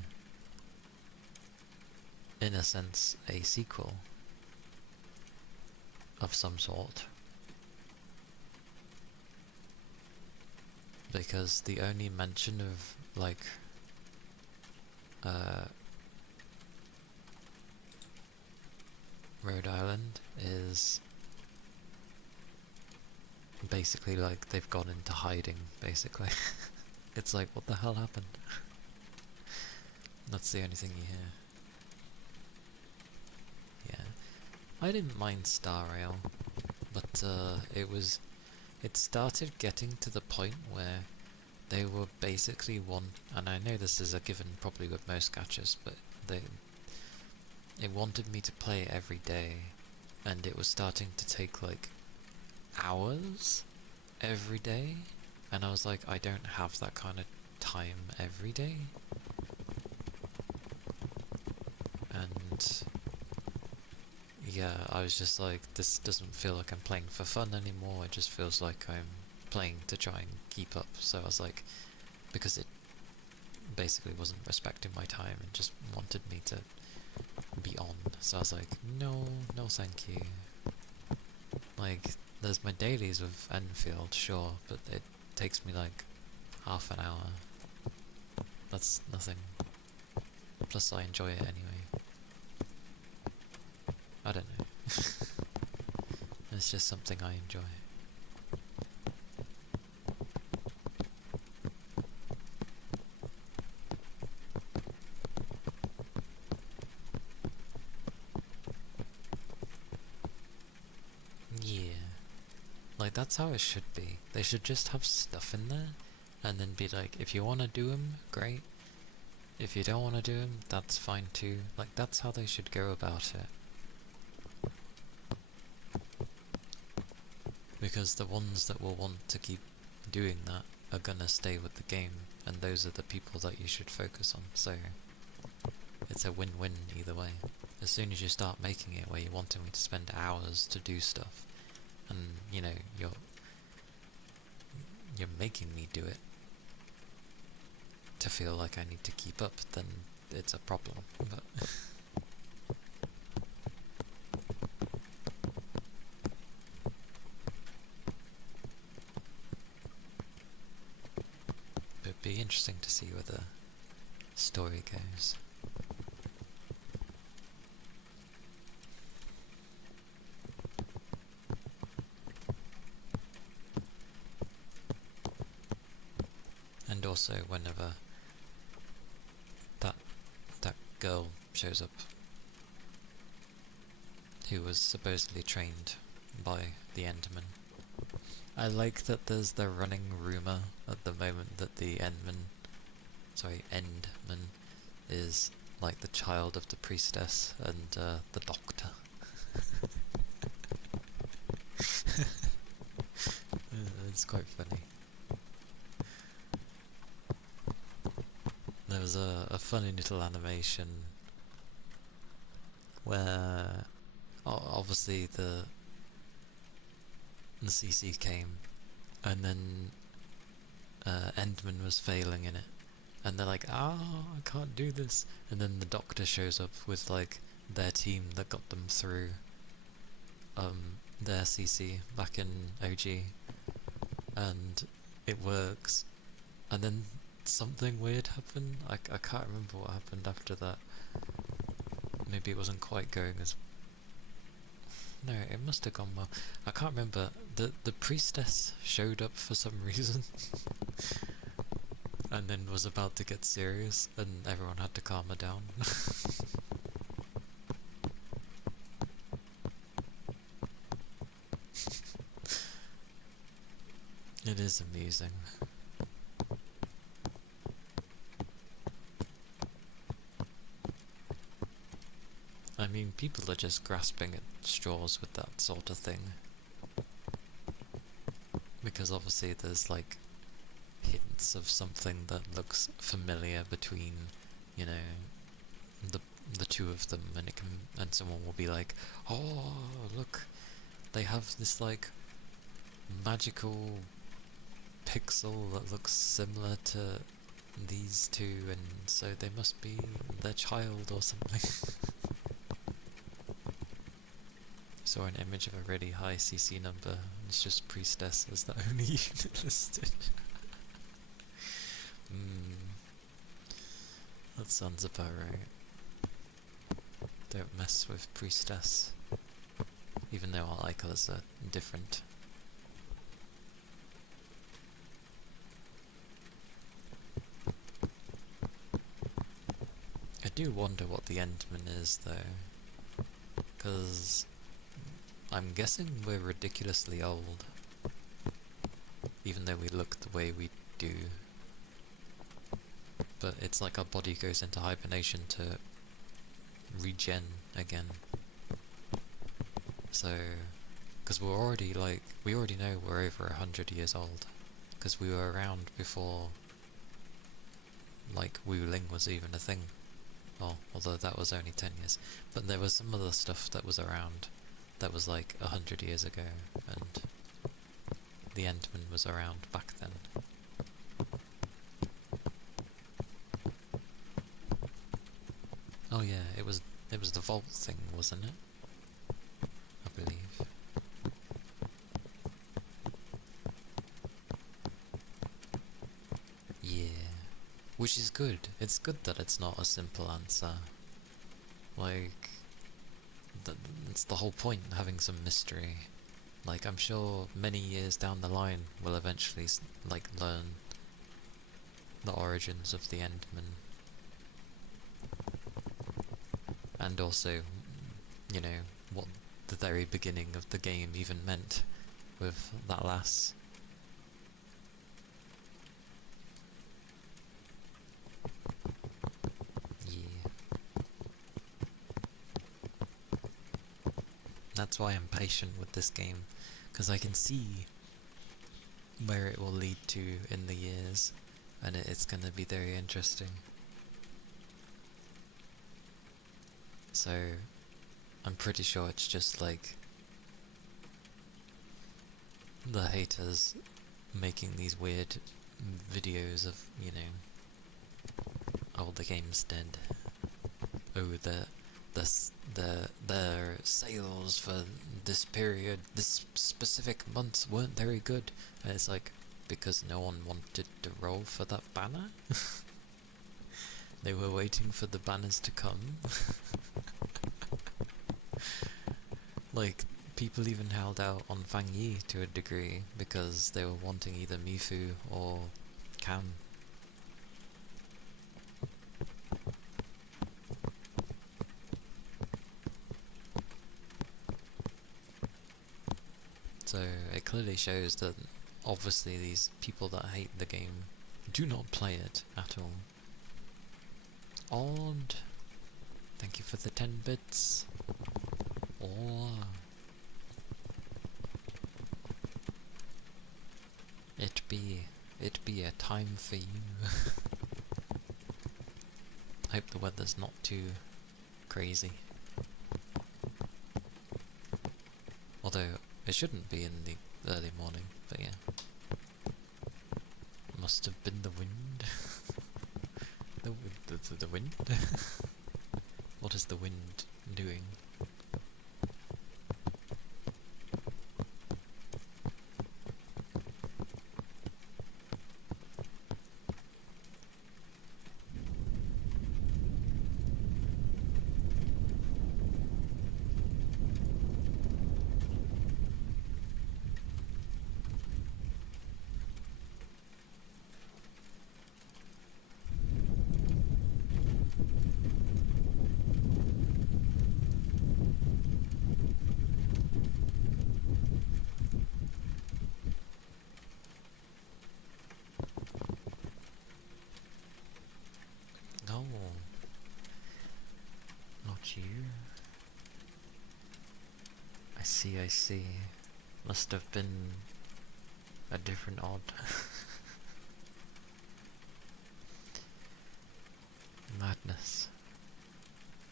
in a sense a sequel of some sort, because the only mention of like Rhode Island is basically like they've gone into hiding, basically. It's like, what the hell happened? That's the only thing you hear. Yeah, I didn't mind Star Rail, but it started getting to the point where they were basically and I know this is a given probably with most gachas, but it wanted me to play it every day, and it was starting to take like hours every day, and I was like, I don't have that kind of time every day. And yeah, I was just like, this doesn't feel like I'm playing for fun anymore, it just feels like I'm playing to try and keep up. So I was like, because it basically wasn't respecting my time and just wanted me to be on, so I was like, no thank you. Like, there's my dailies with Enfield, sure, but it takes me like half an hour. That's nothing. Plus I enjoy it anyway. I don't know. It's just something I enjoy. Yeah. Like, that's how it should be. They should just have stuff in there, and then be like, if you want to do them, great. If you don't want to do them, that's fine too. Like, that's how they should go about it. Because the ones that will want to keep doing that are gonna stay with the game, and those are the people that you should focus on, so it's a win-win either way. As soon as you start making it where you're wanting me to spend hours to do stuff, and you know you're making me do it to feel like I need to keep up, then it's a problem. But it'd be interesting to see where the story goes. And also whenever that girl shows up who was supposedly trained by the Enderman. I like that there's the running rumour at the moment that the Endman is like the child of the priestess and the doctor. It's quite funny. There was a funny little animation where obviously the CC came, and then Endman was failing in it, and they're like, I can't do this, and then the doctor shows up with like their team that got them through their CC back in OG, and it works, and then something weird happened. I can't remember what happened after that. Maybe it wasn't quite going as... No, it must have gone well. I can't remember. The priestess showed up for some reason and then was about to get serious, and everyone had to calm her down. It is amusing. I mean, people are just grasping at straws with that sort of thing. Because obviously there's like hints of something that looks familiar between, you know, the two of them, and someone will be like, oh look, they have this like magical pixel that looks similar to these two, and so they must be their child or something. Saw an image of a really high CC number, it's just priestess as the only unit listed. That sounds about right. Don't mess with priestess, even though our eye colours are different. I do wonder what the Endman is though, because I'm guessing we're ridiculously old, even though we look the way we do. But it's like our body goes into hibernation to regen again. So, because we already know we're over 100 years old, because we were around before, like, Wu Ling was even a thing. Well, although that was only 10 years. But there was some other stuff that was around that was like 100 years ago, and the Endman was around back then. Oh yeah, it was the vault thing, wasn't it? I believe. Yeah. Which is good. It's good that it's not a simple answer. Like, it's the whole point, having some mystery. Like, I'm sure many years down the line we'll eventually like learn the origins of the Endman. And also, you know, what the very beginning of the game even meant with that lass. Yeah. That's why I'm patient with this game, because I can see where it will lead to in the years, and it's going to be very interesting. So I'm pretty sure it's just like the haters making these weird videos of, you know, oh, the game's dead. Oh, the sales for this period, this specific month weren't very good. And it's like, because no one wanted to roll for that banner? They were waiting for the banners to come. Like, people even held out on Fang Yi to a degree because they were wanting either Mifu or Cam. So it clearly shows that obviously these people that hate the game do not play it at all. Odd. Thank you for the 10 bits. Oh. It be a time for you. I hope the weather's not too crazy. Although it shouldn't be in the early morning, but yeah. Must have been the wind. the wind? What is the wind doing? No, not you. I see. Must have been a different odd. Madness.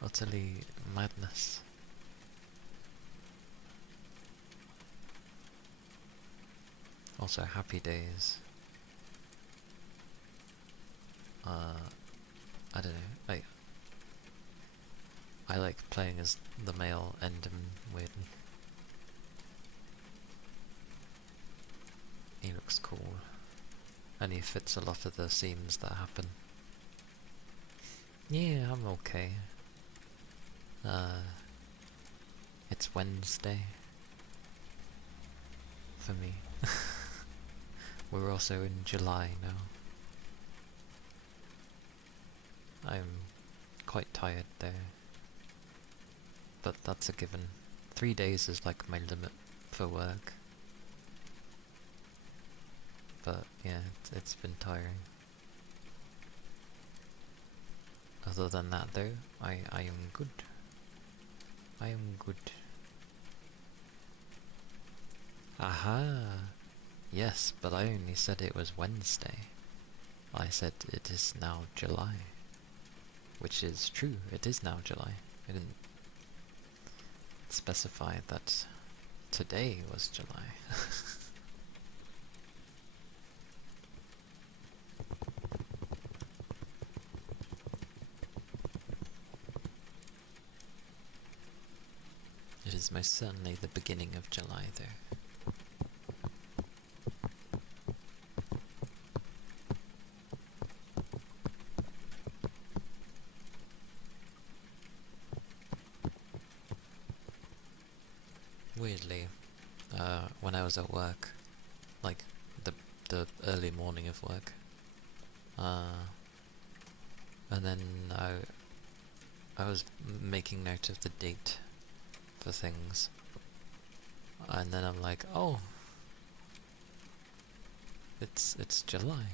Utterly madness. Also, happy days. I don't know. I like playing as the male Enderman, weirdly. He looks cool. And he fits a lot of the scenes that happen. Yeah, I'm okay. It's Wednesday. For me. We're also in July now. I'm quite tired there. But that's a given. 3 days is like my limit for work. But yeah, it's been tiring. Other than that though, I am good. I am good. Aha! Yes, but I only said it was Wednesday. I said it is now July. Which is true, it is now July. I didn't specify that today was July. It is most certainly the beginning of July though. Weirdly, when I was at work, like the early morning of work, and then I was making note of the date for things, and then I'm like, oh, it's July.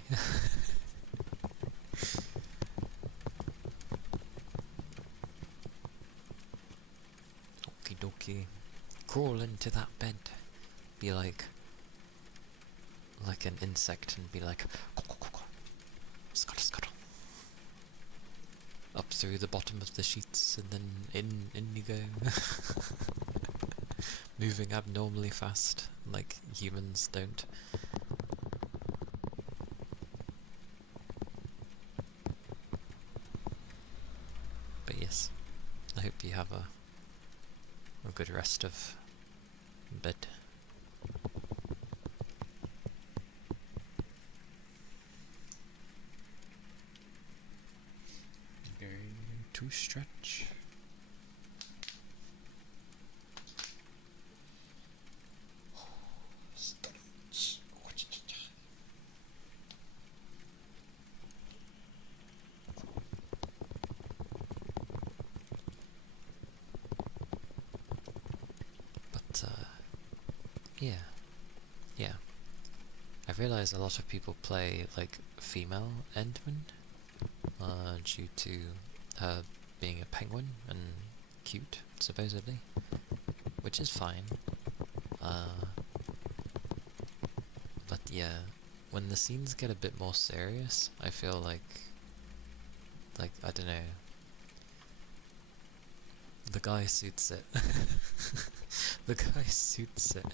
Okie dokie. Crawl into that bed. Be like an insect and be like, scuttle scuttle. Up through the bottom of the sheets and then in you go. Moving abnormally fast, like humans don't. But yes, I hope you have a good rest of bed. Going to stretch. But yeah. I realise a lot of people play like female Enderman, due to her being a penguin and cute, supposedly, which is fine. But yeah, when the scenes get a bit more serious, I feel like I don't know, the guy suits it. The guy suits it.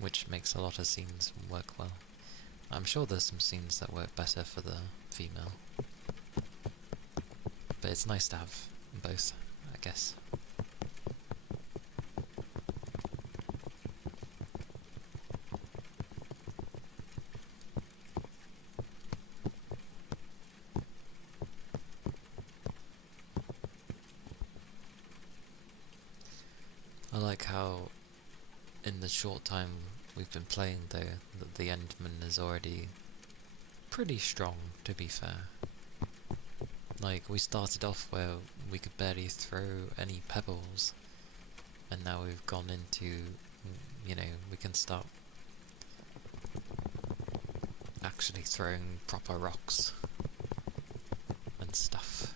Which makes a lot of scenes work well. I'm sure there's some scenes that work better for the female. But it's nice to have both, I guess. I like how in the short time we've been playing though, that the Enderman is already pretty strong, to be fair. Like, we started off where we could barely throw any pebbles, and now we've gone into, you know, we can start actually throwing proper rocks and stuff.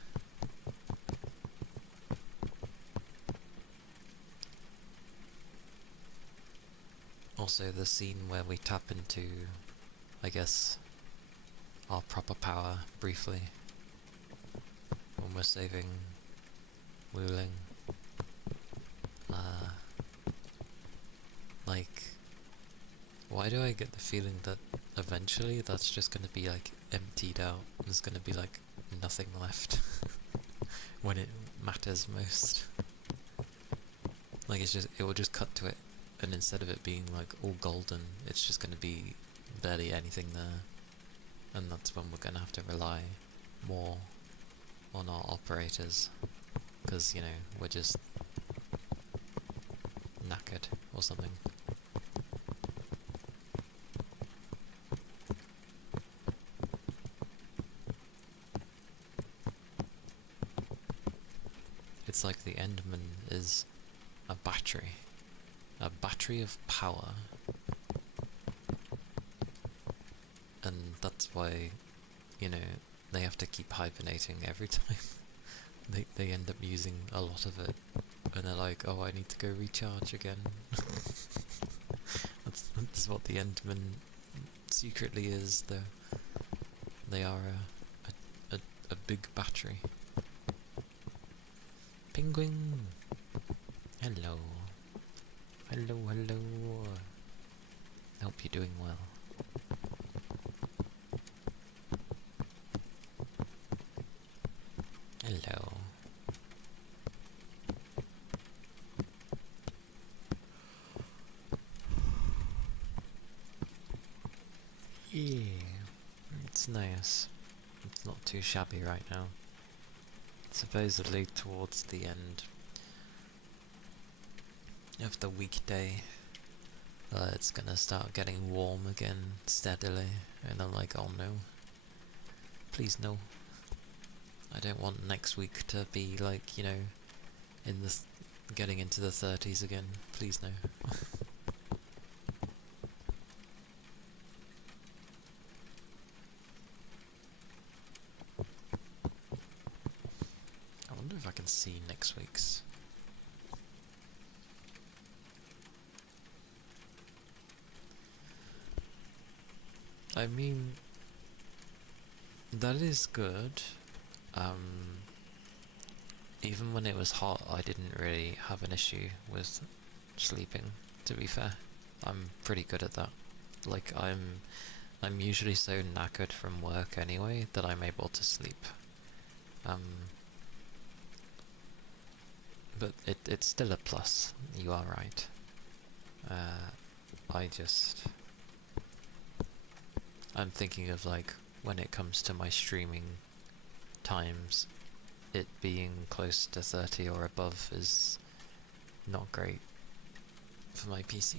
Also, the scene where we tap into, I guess, our proper power briefly when we're saving Wuling. Like, why do I get the feeling that eventually that's just gonna be like emptied out? There's gonna be like nothing left when it matters most. Like, it will just cut to it, and instead of it being like all golden, it's just gonna be barely anything there. And that's when we're gonna have to rely more on our operators, because, you know, we're just knackered or something. It's like the Enderman is a battery of power, and that's why, you know, they have to keep hibernating every time. They end up using a lot of it, and they're like, oh, I need to go recharge again. That's what the Enderman secretly is, though. They are a big battery. Penguin! Hello. Hello, hello. I hope you're doing well. Hello. Yeah, it's nice. It's not too shabby right now. Supposedly towards the end of the weekday, it's gonna start getting warm again steadily, and I'm like, oh no. Please no. I don't want next week to be like, you know, in the getting into the 30s again. Please no. I wonder if I can see next week's. I mean, that is good. Even when it was hot, I didn't really have an issue with sleeping, to be fair. I'm pretty good at that. Like, I'm usually so knackered from work anyway that I'm able to sleep. But it's still a plus, you are right. I'm thinking of, like, when it comes to my streaming times, it being close to 30 or above is not great for my PC.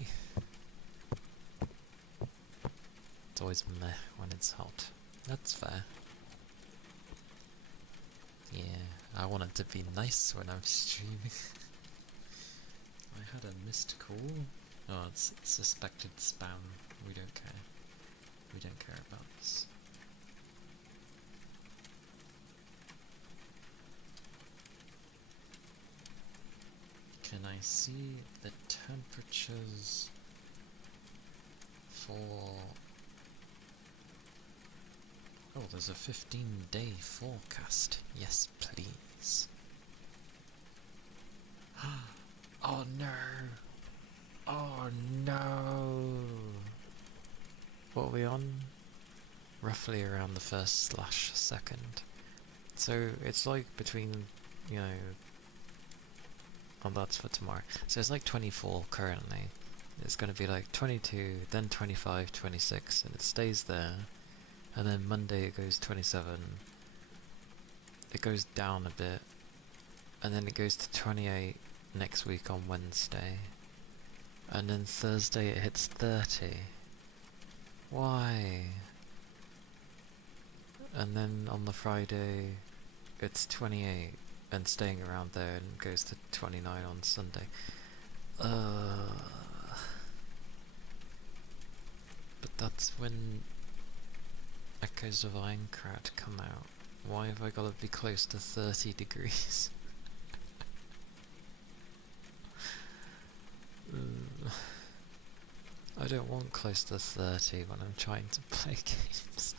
It's always meh when it's hot. That's fair. Yeah, I want it to be nice when I'm streaming. I had a missed call. Oh, it's suspected spam. We don't care. We don't care about this. Can I see the temperatures for... Oh, there's a 15-day forecast. Yes, please. Oh no! Oh no! What are we on? Roughly around the 1st/2nd. So it's like between, you know... Oh, that's for tomorrow. So it's like 24 currently. It's going to be like 22, then 25, 26, and it stays there. And then Monday it goes 27. It goes down a bit. And then it goes to 28 next week on Wednesday. And then Thursday it hits 30. Why? And then on the Friday it's 28 and staying around there and goes to 29 on Sunday. But that's when Echoes of Aincrad come out. Why have I got to be close to 30 degrees? I don't want close to 30 when I'm trying to play games.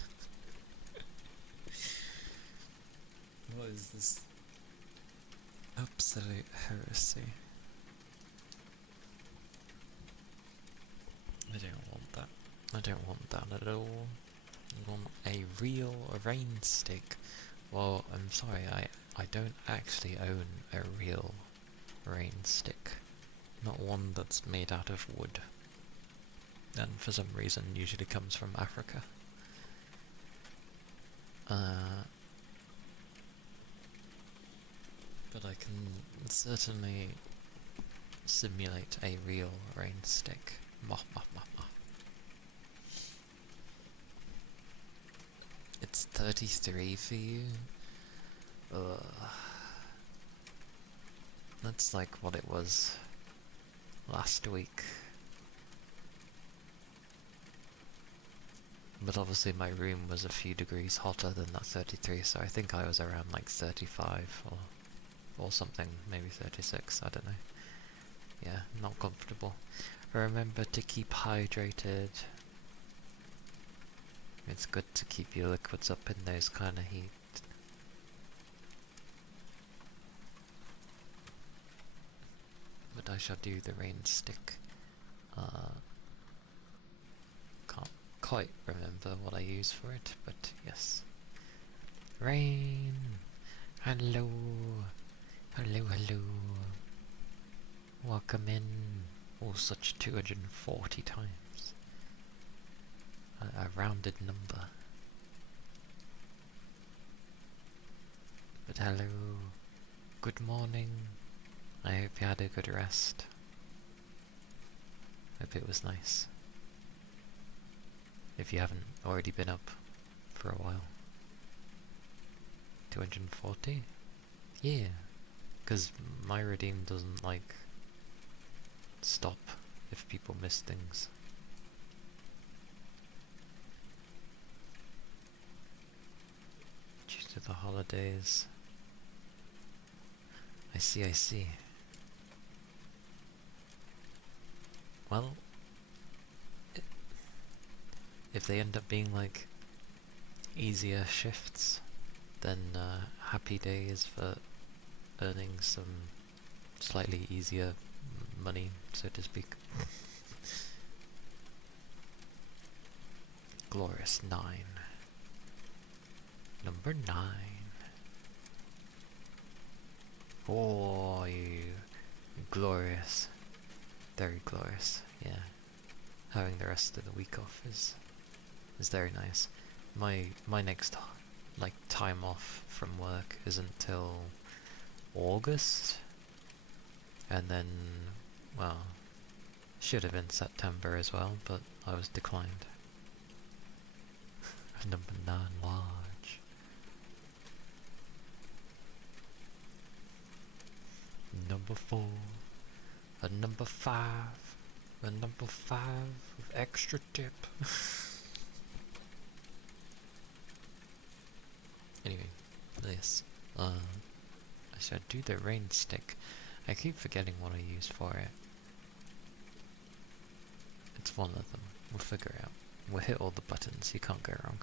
What is this? Absolute heresy. I don't want that. I don't want that at all. I want a real rain stick. Well, I'm sorry, I don't actually own a real rain stick. Not one that's made out of wood. And for some reason usually comes from Africa. But I can certainly simulate a real rain stick. Mah, mah, mah, mah. It's 33 for you? Ugh. That's like what it was last week. But obviously my room was a few degrees hotter than that 33, so I think I was around like 35 or something, maybe 36, I don't know. Yeah, not comfortable. Remember to keep hydrated. It's good to keep your liquids up in those kind of heat. But I shall do the rain stick. Can't quite remember what I use for it, but yes. Rain! Hello! Hello, hello! Welcome in! Oh, such 240 times. A rounded number. But hello! Good morning! I hope you had a good rest. Hope it was nice. If you haven't already been up for a while. 240? Yeah. Because my redeem doesn't, like, stop if people miss things. Due to the holidays. I see, I see. Well, if they end up being like easier shifts, then happy days for earning some slightly easier money, so to speak. Glorious 9. Number 9. Oh, you glorious. Very glorious, yeah. Having the rest of the week off is very nice. My next like time off from work isn't till August, and then, well, should have been September as well, but I was declined. Number 9 large. Number 4. A number 5. A number 5 with extra tip. Anyway, this. I should do the rain stick. I keep forgetting what I use for it. It's one of them. We'll figure it out. We'll hit all the buttons, you can't go wrong.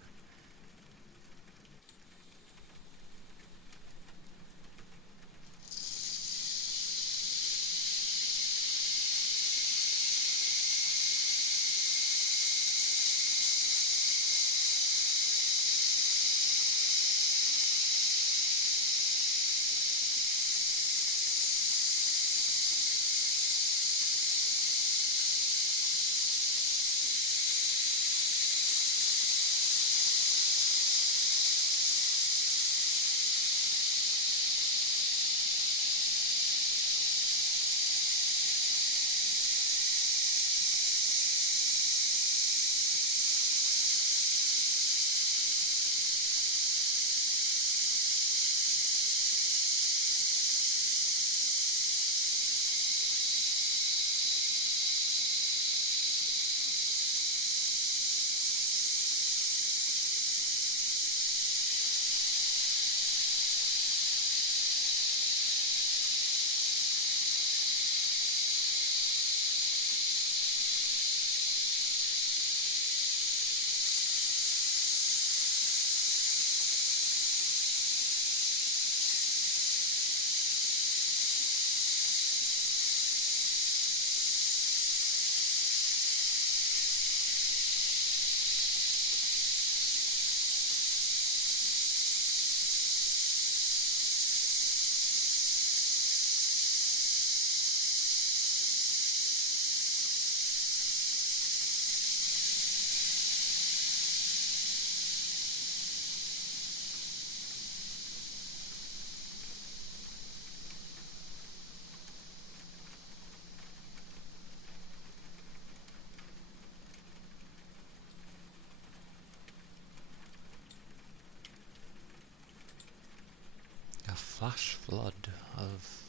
A flash flood of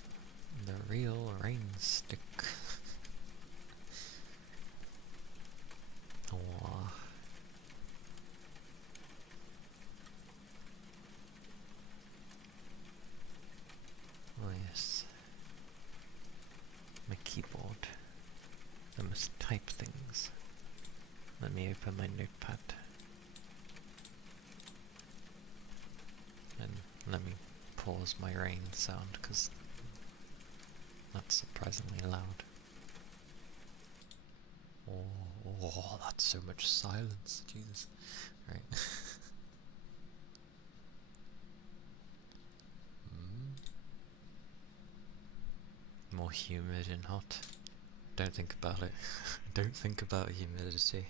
the real rain stick. Oh. Oh yes. My keyboard. I must type things. Let me open my notepad. And let me pause my rain sound, because that's surprisingly loud. Oh, that's so much silence. Jesus. Right. More humid and hot. Don't think about it. Don't think about humidity.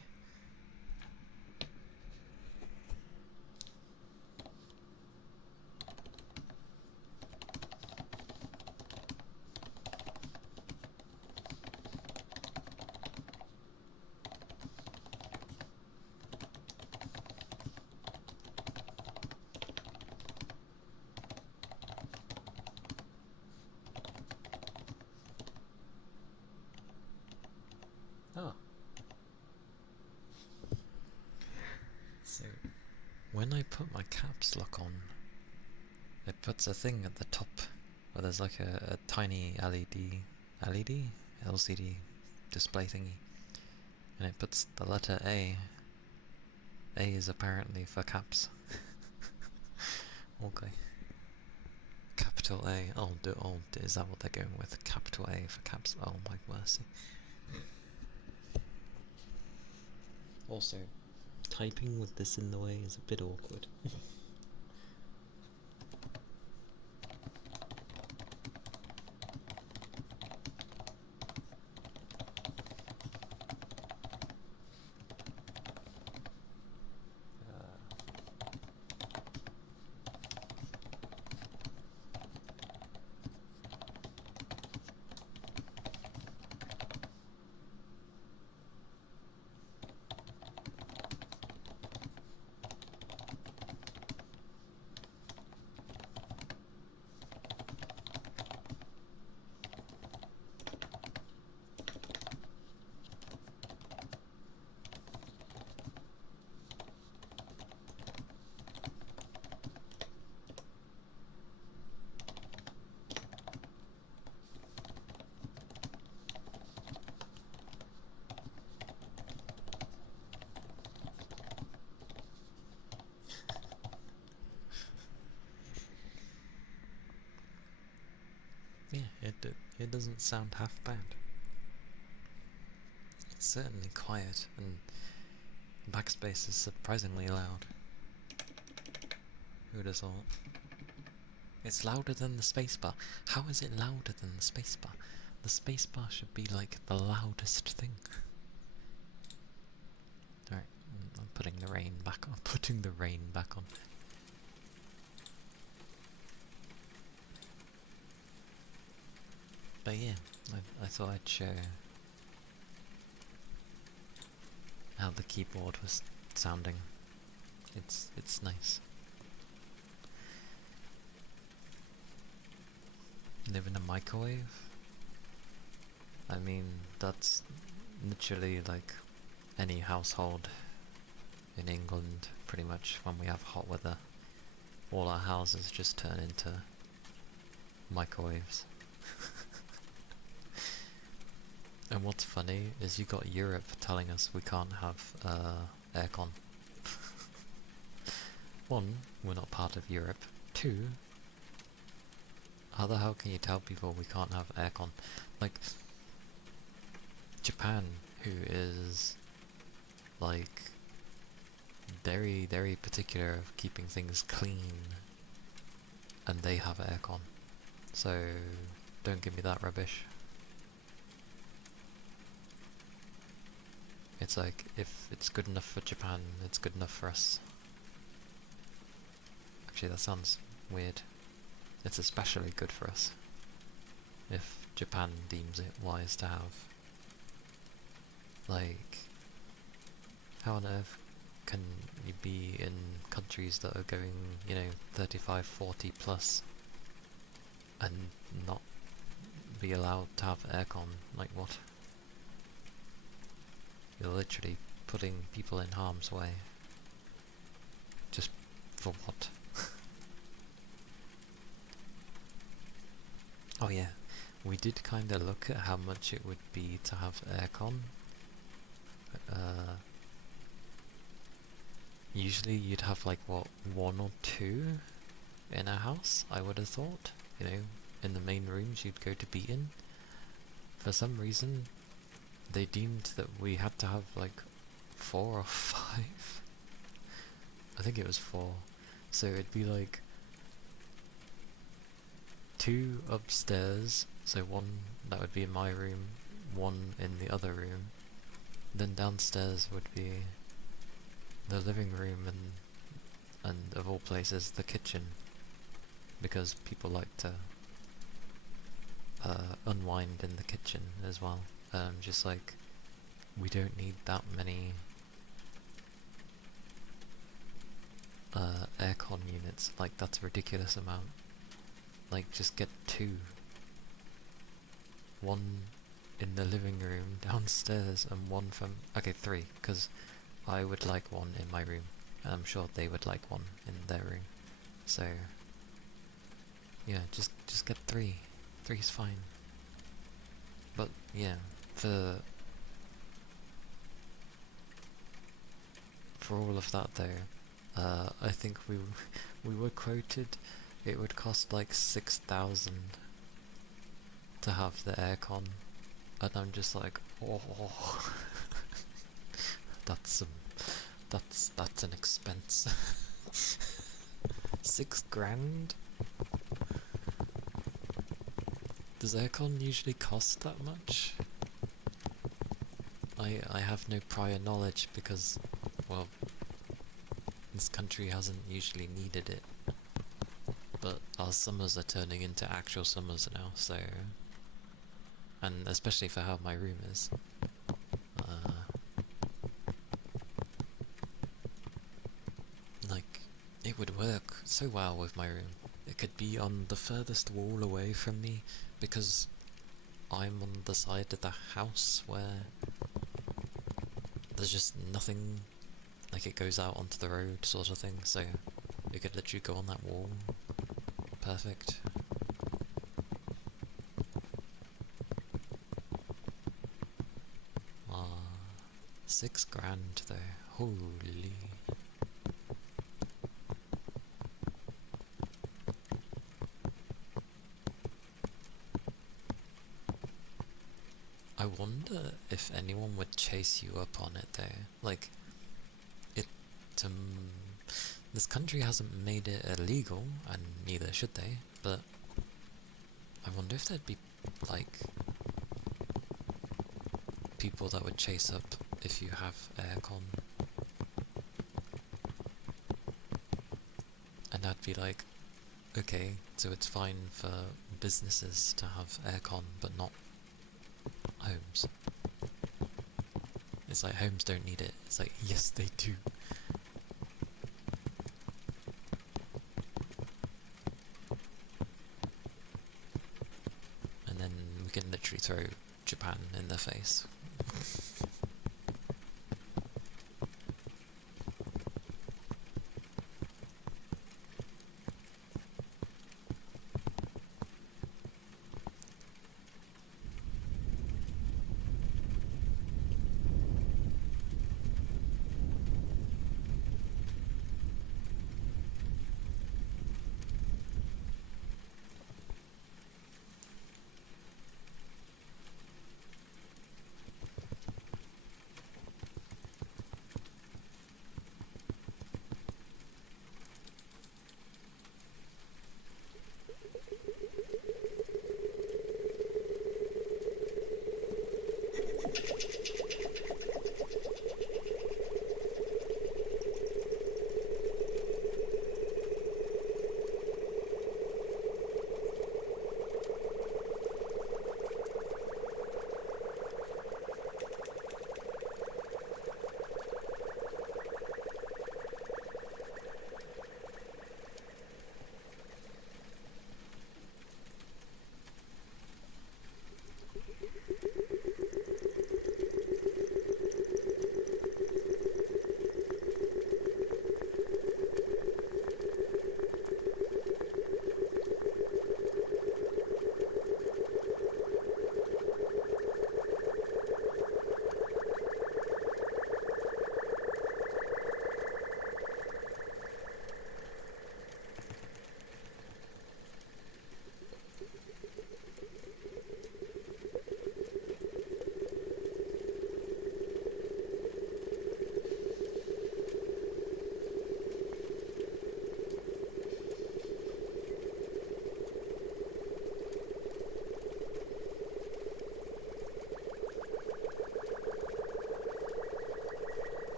Oh. So, when I put my caps lock on, it puts a thing at the top where there's like a tiny LCD display thingy, and it puts the letter A A is apparently for caps. Okay. Capital A. Oh, is that what they're going with? Capital A for caps. Oh my mercy. Also, typing with this in the way is a bit awkward. Yeah, it doesn't sound half bad. It's certainly quiet, and backspace is surprisingly loud. Who'd have thought? It's louder than the spacebar. How is it louder than the spacebar? The spacebar should be like the loudest thing. Alright, I'm putting the rain back on. Putting the rain back on. But yeah, I thought I'd show how the keyboard was sounding. It's nice. Live in a microwave? I mean, that's literally like any household in England, pretty much, when we have hot weather. All our houses just turn into microwaves. And what's funny is you got Europe telling us we can't have aircon. One, we're not part of Europe. Two, how the hell can you tell people we can't have aircon? Like, Japan, who is like very, very particular of keeping things clean, and they have aircon. So don't give me that rubbish. It's like, if it's good enough for Japan, it's good enough for us. Actually, that sounds weird. It's especially good for us if Japan deems it wise to have. Like, how on earth can you be in countries that are going, 35, 40 plus and not be allowed to have aircon? Like, what? You're literally putting people in harm's way. Just for what? Oh yeah, we did kinda look at how much it would be to have aircon. Usually you'd have like, what, one or two in a house, I would have thought. In the main rooms you'd go to be in. For some reason, they deemed that we had to have like 4 or 5. I think it was 4. So it'd be like 2 upstairs, so one that would be in my room, 1 in the other room. Then downstairs would be the living room and of all places the kitchen, because people like to unwind in the kitchen as well. Just like, we don't need that many aircon units. Like, that's a ridiculous amount. Like, just get 2. 1 in the living room downstairs and 1 from... Okay, 3, because I would like 1 in my room, and I'm sure they would like 1 in their room. So, yeah, just get 3. 3 is fine. But, yeah, for for all of that though, I think we were quoted it would cost like 6,000 to have the aircon, and I'm just like, oh, that's an expense. 6 grand? Does aircon usually cost that much? I have no prior knowledge because, well, this country hasn't usually needed it. But our summers are turning into actual summers now, so... And especially for how my room is. Like, it would work so well with my room. It could be on the furthest wall away from me, because I'm on the side of the house where there's just nothing, like it goes out onto the road sort of thing, so it could literally go on that wall. Perfect. Ah, 6 grand though, holy. I wonder if anyone would chase you up on it though. Like, it, this country hasn't made it illegal, and neither should they, but I wonder if there'd be, like, people that would chase up if you have aircon. And I'd be like, okay, so it's fine for businesses to have aircon, but not homes. It's like, homes don't need it. It's like, yes they do. And then we can literally throw Japan in their face.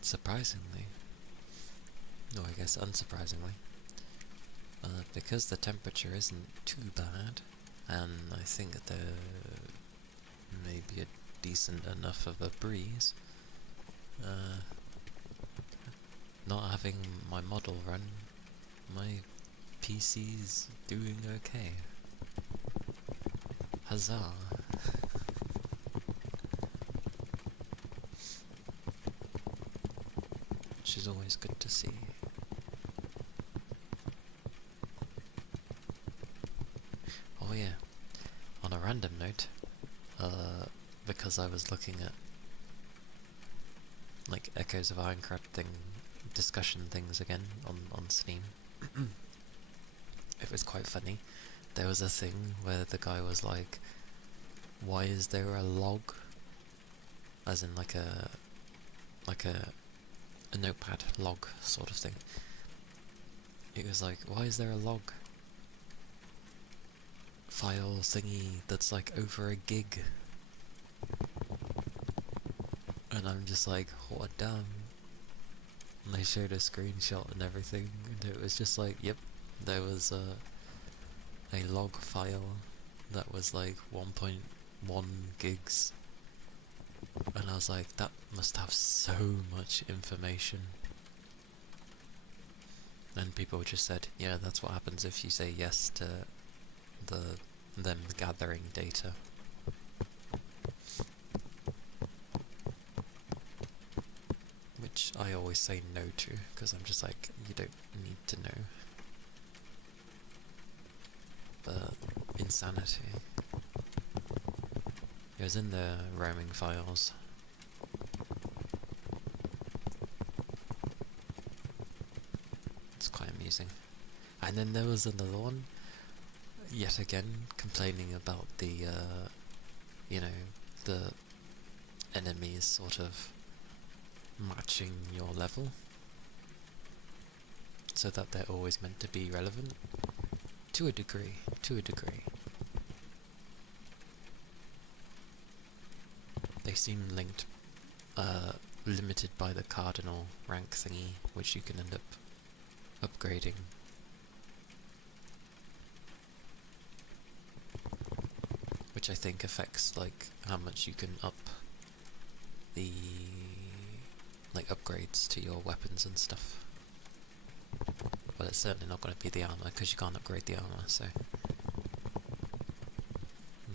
Surprisingly, or I guess unsurprisingly, because the temperature isn't too bad, and I think there may be a decent enough of a breeze, not having my model run, my PC's doing okay. Huzzah! Which is always good to see. Oh yeah, on a random note, because I was looking at like Echoes of Ironcrad discussion things again on Steam. It was quite funny. There was a thing where the guy was like, why is there a log? As in like a notepad log sort of thing. It was like, why is there a log file thingy that's like over a gig? And I'm just like, what damn? And they showed a screenshot and everything, and it was just like, yep, there was a log file that was like 1.1 gigs. And I was like, that must have so much information. And people just said, yeah, that's what happens if you say yes to them gathering data. Which I always say no to, because I'm just like, you don't need to know. But insanity. It was in the roaming files. It's quite amusing. And then there was another one, yet again, complaining about the, the enemies sort of matching your level, so that they're always meant to be relevant. To a degree. They seem linked, limited by the cardinal rank thingy, which you can end up upgrading. Which I think affects, like, how much you can up the, like, upgrades to your weapons and stuff. Well, it's certainly not going to be the armor, because you can't upgrade the armor, so...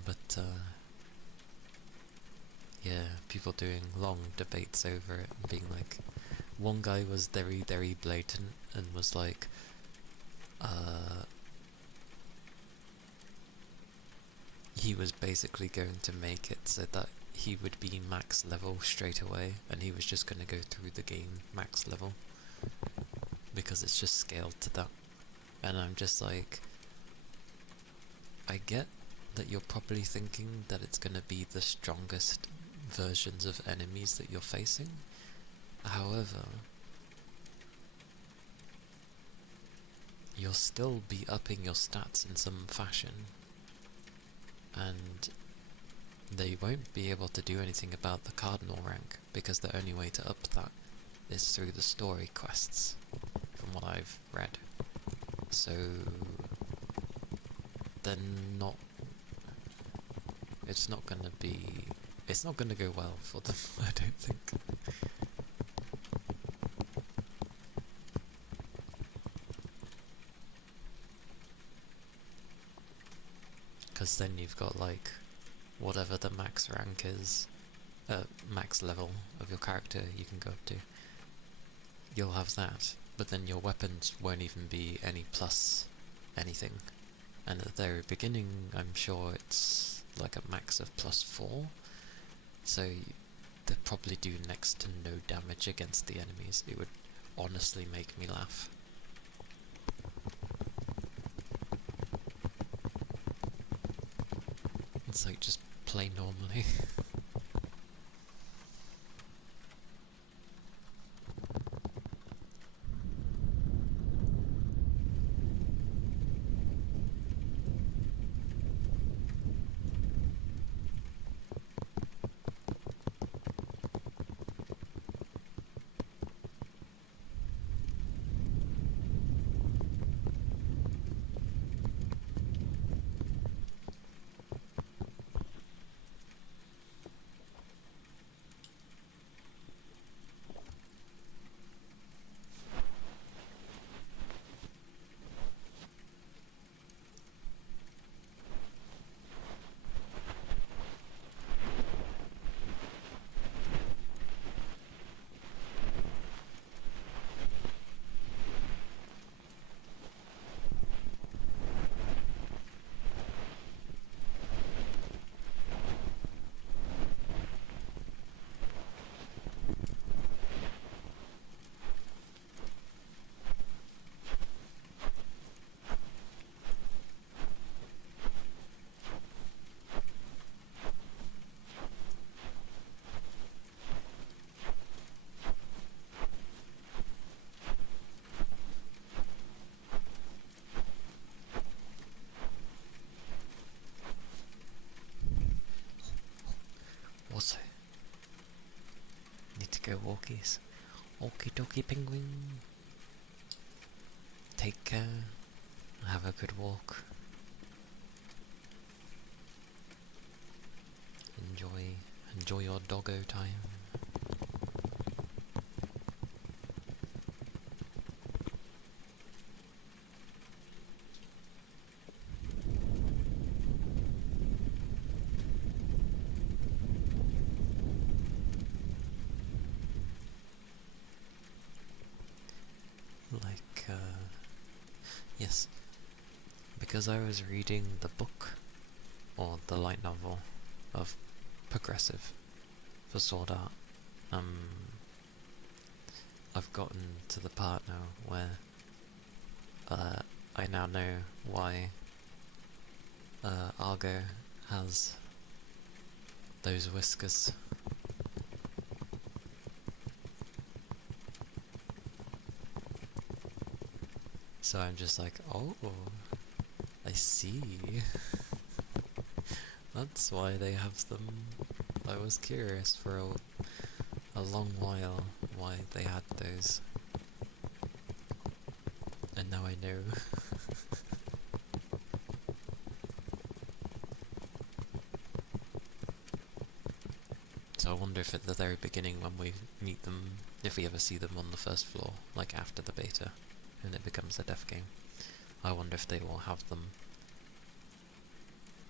But, yeah, people doing long debates over it, and being like... One guy was very, very blatant, and was like... he was basically going to make it so that he would be max level straight away, and he was just going to go through the game max level. Because it's just scaled to that. And I'm just like... I get that you're probably thinking that it's going to be the strongest versions of enemies that you're facing. However, you'll still be upping your stats in some fashion, and they won't be able to do anything about the cardinal rank, because the only way to up that is through the story quests, from what I've read. So they're not... It's not gonna go well for them, I don't think. Because then you've got, like, whatever the max rank is, max level of your character you can go up to. You'll have that, but then your weapons won't even be any plus anything. And at the very beginning, I'm sure it's like a max of +4, so they probably do next to no damage against the enemies. It would honestly make me laugh. It's like, just play normally. go walkies. Okie dokie penguin. Take care. Have a good walk. Enjoy your doggo time. Yes, because I was reading the book, or the light novel, of Progressive for Sword Art, I've gotten to the part now where I now know why Argo has those whiskers. So I'm just like, oh, I see. That's why they have them. I was curious for a long while why they had those. And now I know. So I wonder if at the very beginning when we meet them, if we ever see them on the first floor, like after the beta, and it becomes a dev game, I wonder if they will have them.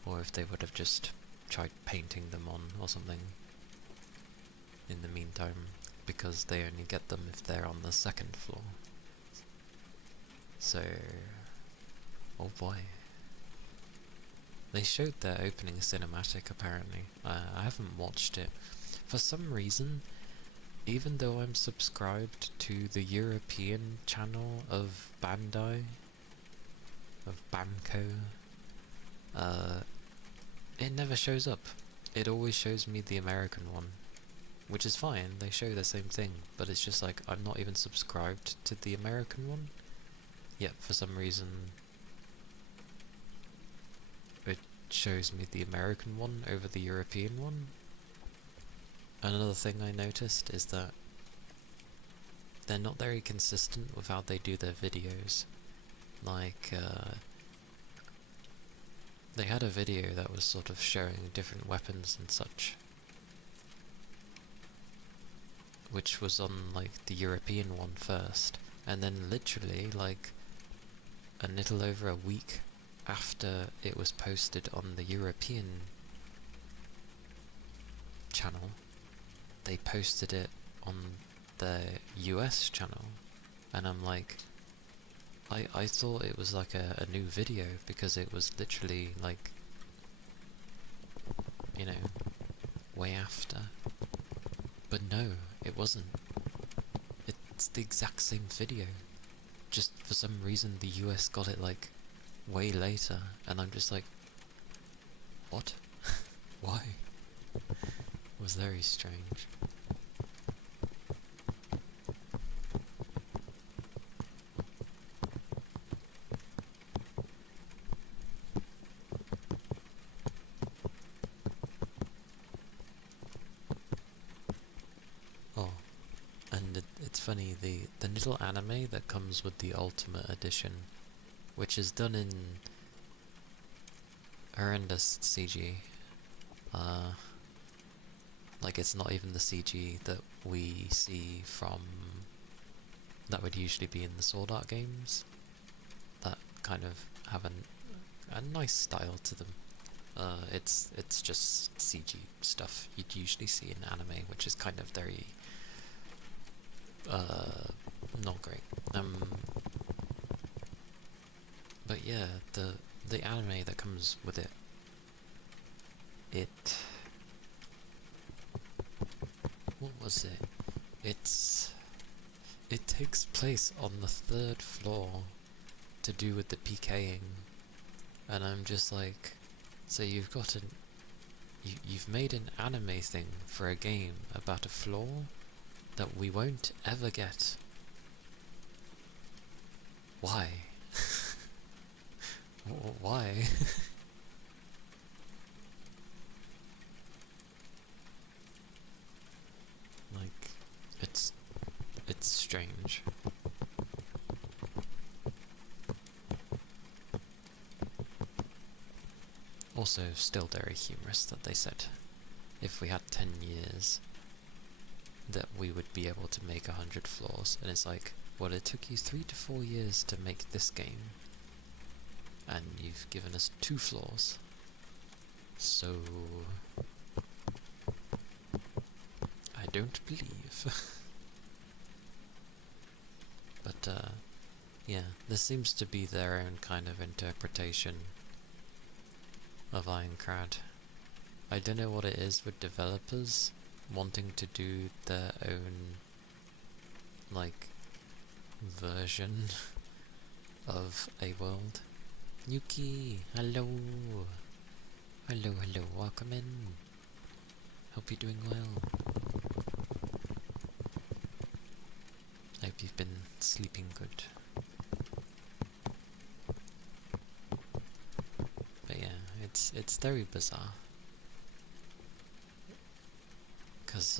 Or if they would have just tried painting them on or something in the meantime, because they only get them if they're on the second floor. So, oh boy. They showed their opening cinematic apparently. I haven't watched it. For some reason, even though I'm subscribed to the European channel of Bandai, of Banco, it never shows up. It always shows me the American one, which is fine, they show the same thing, but it's just like, I'm not even subscribed to the American one, yet for some reason it shows me the American one over the European one. Another thing I noticed is that they're not very consistent with how they do their videos. Like, they had a video that was sort of showing different weapons and such, which was on like the European one first, and then literally like a little over a week after it was posted on the European channel, they posted it on the US channel, and I'm like, I thought it was like a new video, because it was literally like, you know, way after. But no, it wasn't. It's the exact same video. Just for some reason the US got it like way later, and I'm just like, what? Why? It was very strange. Oh, and it's funny, the little anime that comes with the Ultimate Edition, which is done in horrendous CG, like it's not even the CG that we see from, that would usually be in the Sword Art games, that kind of have a nice style to them. It's just CG stuff you'd usually see in anime, which is kind of very not great. But yeah, the anime that comes with it, what was it? It takes place on the 3rd floor, to do with the PKing, and I'm just like, so you've got you've made an anime thing for a game about a floor that we won't ever get. Why? Why? Like, Also, still very humorous that they said if we had 10 years that we would be able to make 100 floors, and it's like, well, it took you 3 to 4 years to make this game, and you've given us 2 floors, so I don't believe. But yeah, this seems to be their own kind of interpretation of Ironcrad. I don't know what it is with developers wanting to do their own, like, version of a world. Yuki, hello! Hello, hello, welcome in. Hope you're doing well. Hope you've been sleeping good. But yeah, it's very bizarre. Because,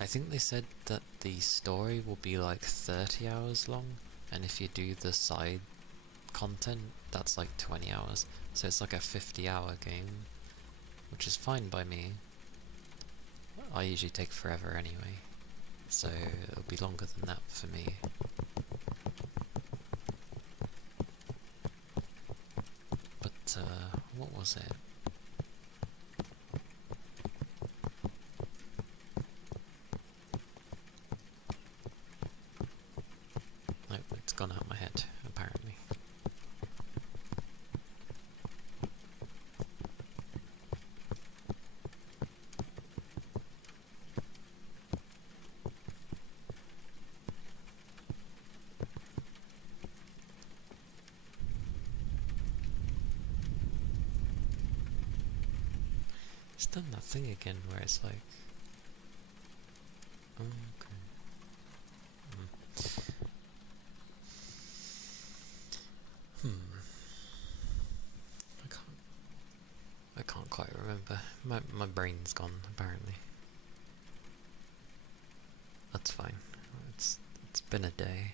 I think they said that the story will be like 30 hours long, and if you do the side content, that's like 20 hours. So it's like a 50-hour game, which is fine by me. I usually take forever anyway, so it'll be longer than that for me. But, what was it? Nope, it's gone out of my head, apparently. It's done that thing again where it's like... Oh, okay. I can't quite remember. My brain's gone, apparently. That's fine. It's been a day.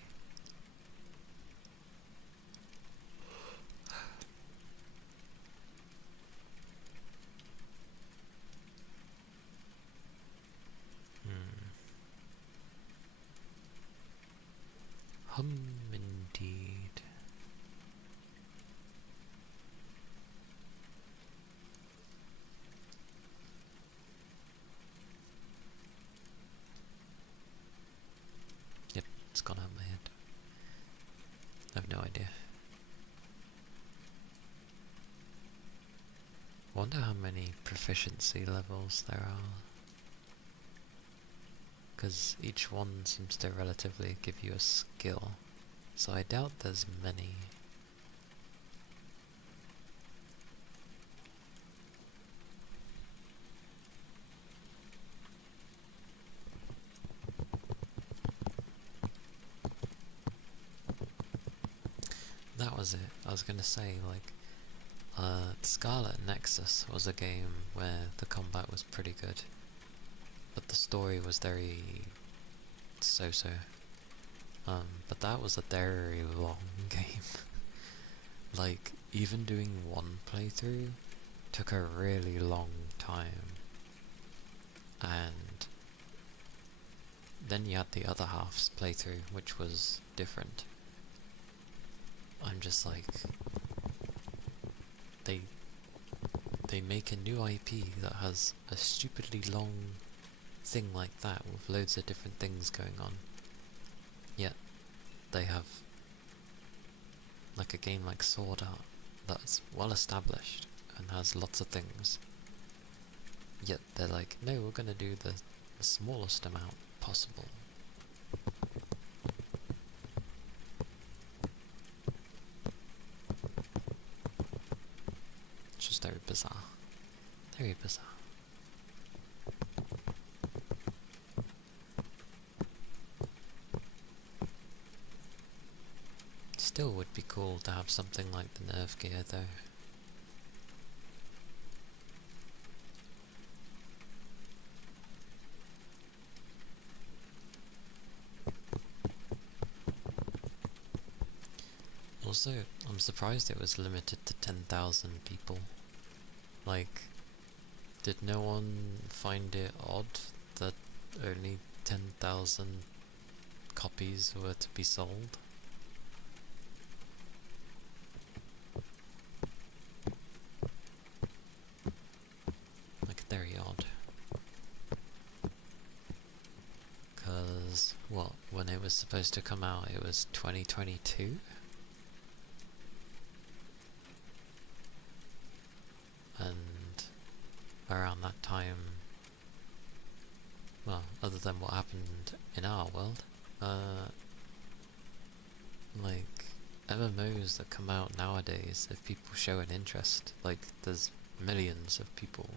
Indeed. Yep, it's gone out of my head. I have no idea. Wonder how many proficiency levels there are. Because each one seems to relatively give you a skill. So I doubt there's many. That was it. I was gonna say, like, Scarlet Nexus was a game where the combat was pretty good, but the story was very so-so. But that was a very long game. Like, even doing one playthrough took a really long time. And then you had the other half's playthrough, which was different. I'm just like, they make a new IP that has a stupidly long thing like that with loads of different things going on. Yet they have like a game like Sword Art that's well established and has lots of things. Yet they're like, no, we're gonna do the smallest amount possible. It's just very bizarre. Very bizarre. Still would be cool to have something like the Nerve Gear though. Also, I'm surprised it was limited to 10,000 people. Like, did no one find it odd that only 10,000 copies were to be sold? Like, very odd. Because, what, when it was supposed to come out, it was 2022? And around that time, well, other than what happened in our world, like, MMOs that come out nowadays, if people show an interest, like, there's millions of people,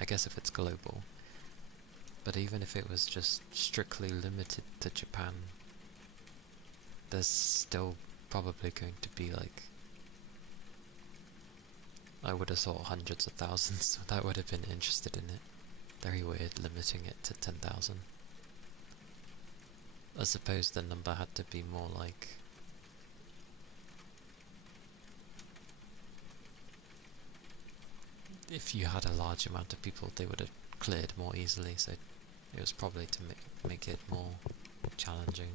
I guess if it's global, but even if it was just strictly limited to Japan, there's still probably going to be, like, I would have thought hundreds of thousands that would have been interested in it. Very weird limiting it to 10,000. I suppose the number had to be more like... if you had a large amount of people, they would have cleared more easily, so it was probably to make it more challenging.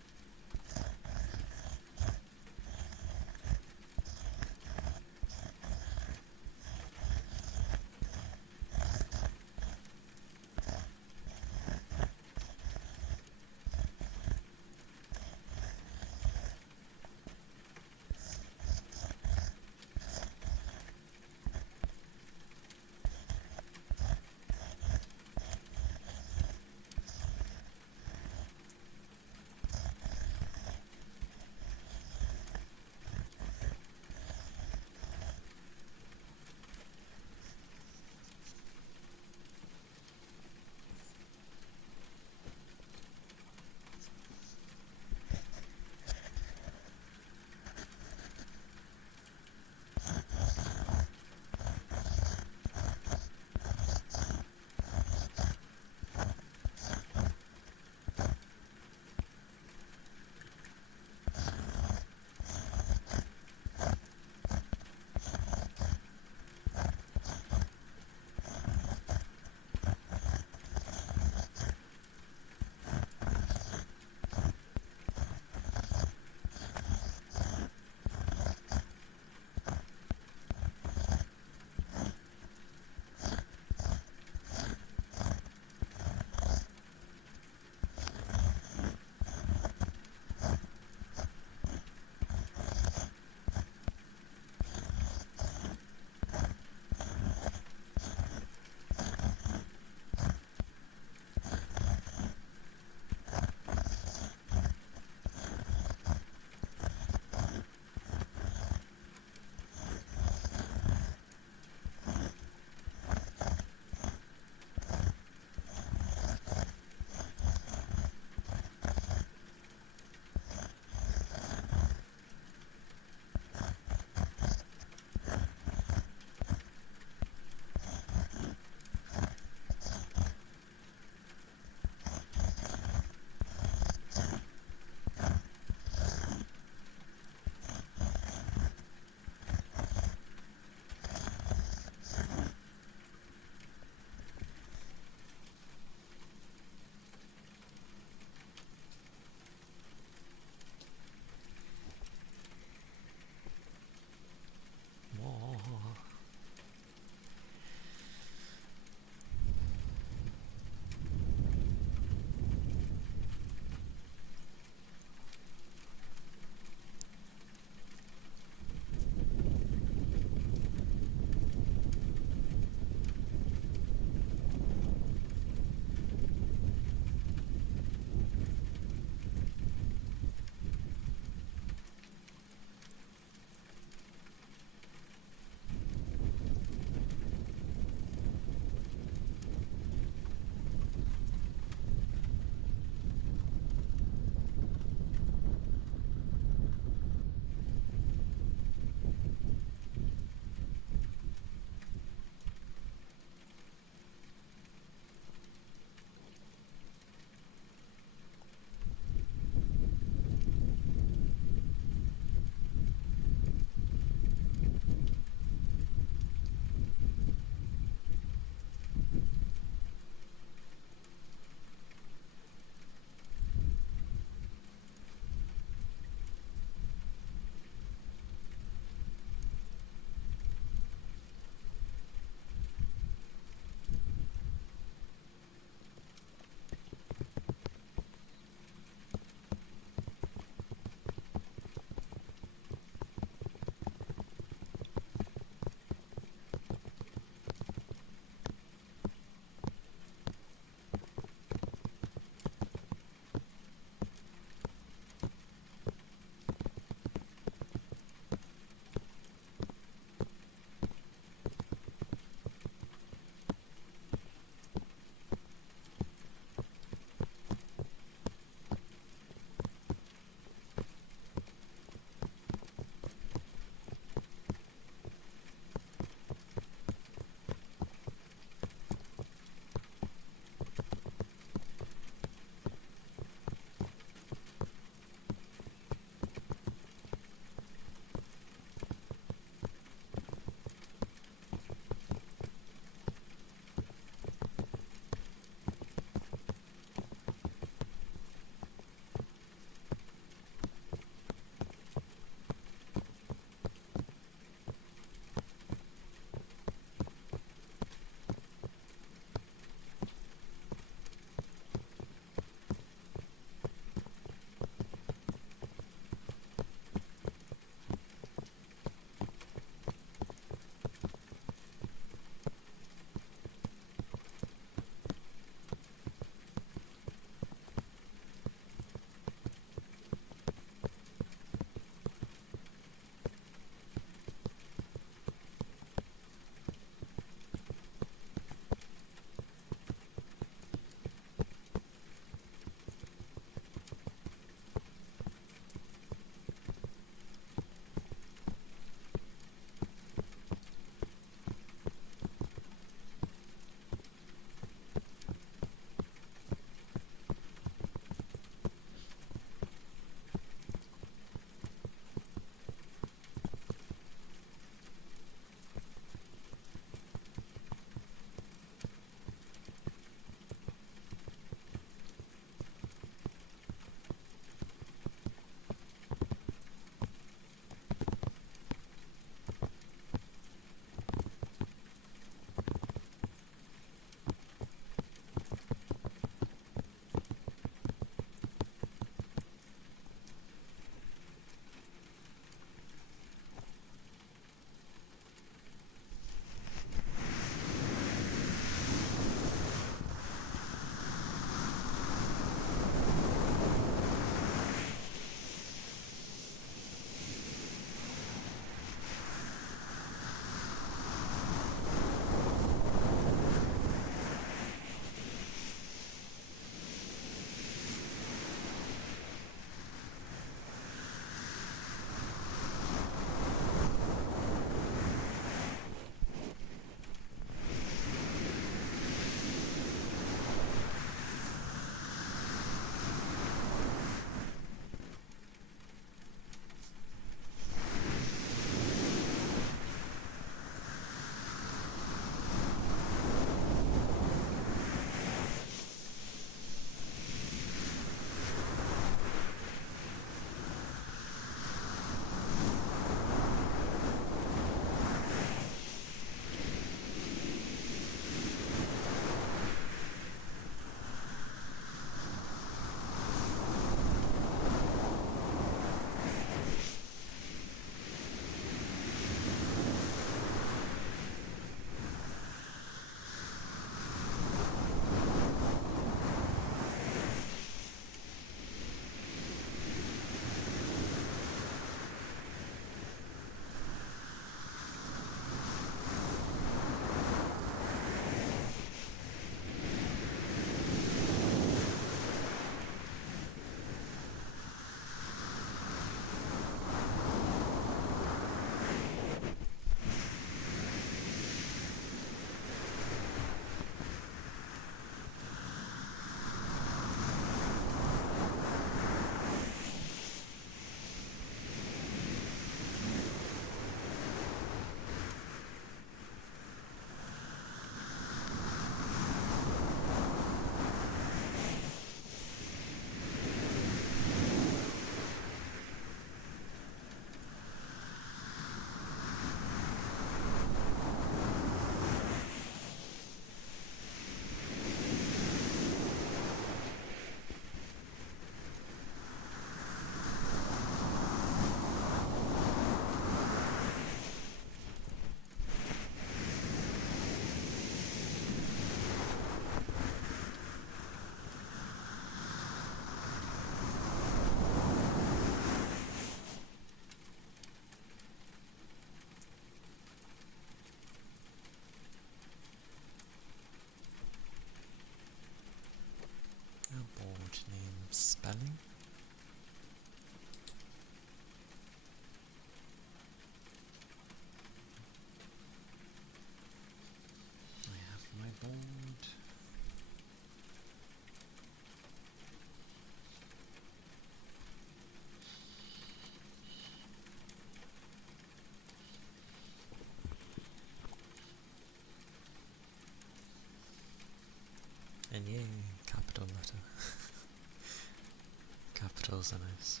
vowels are nice.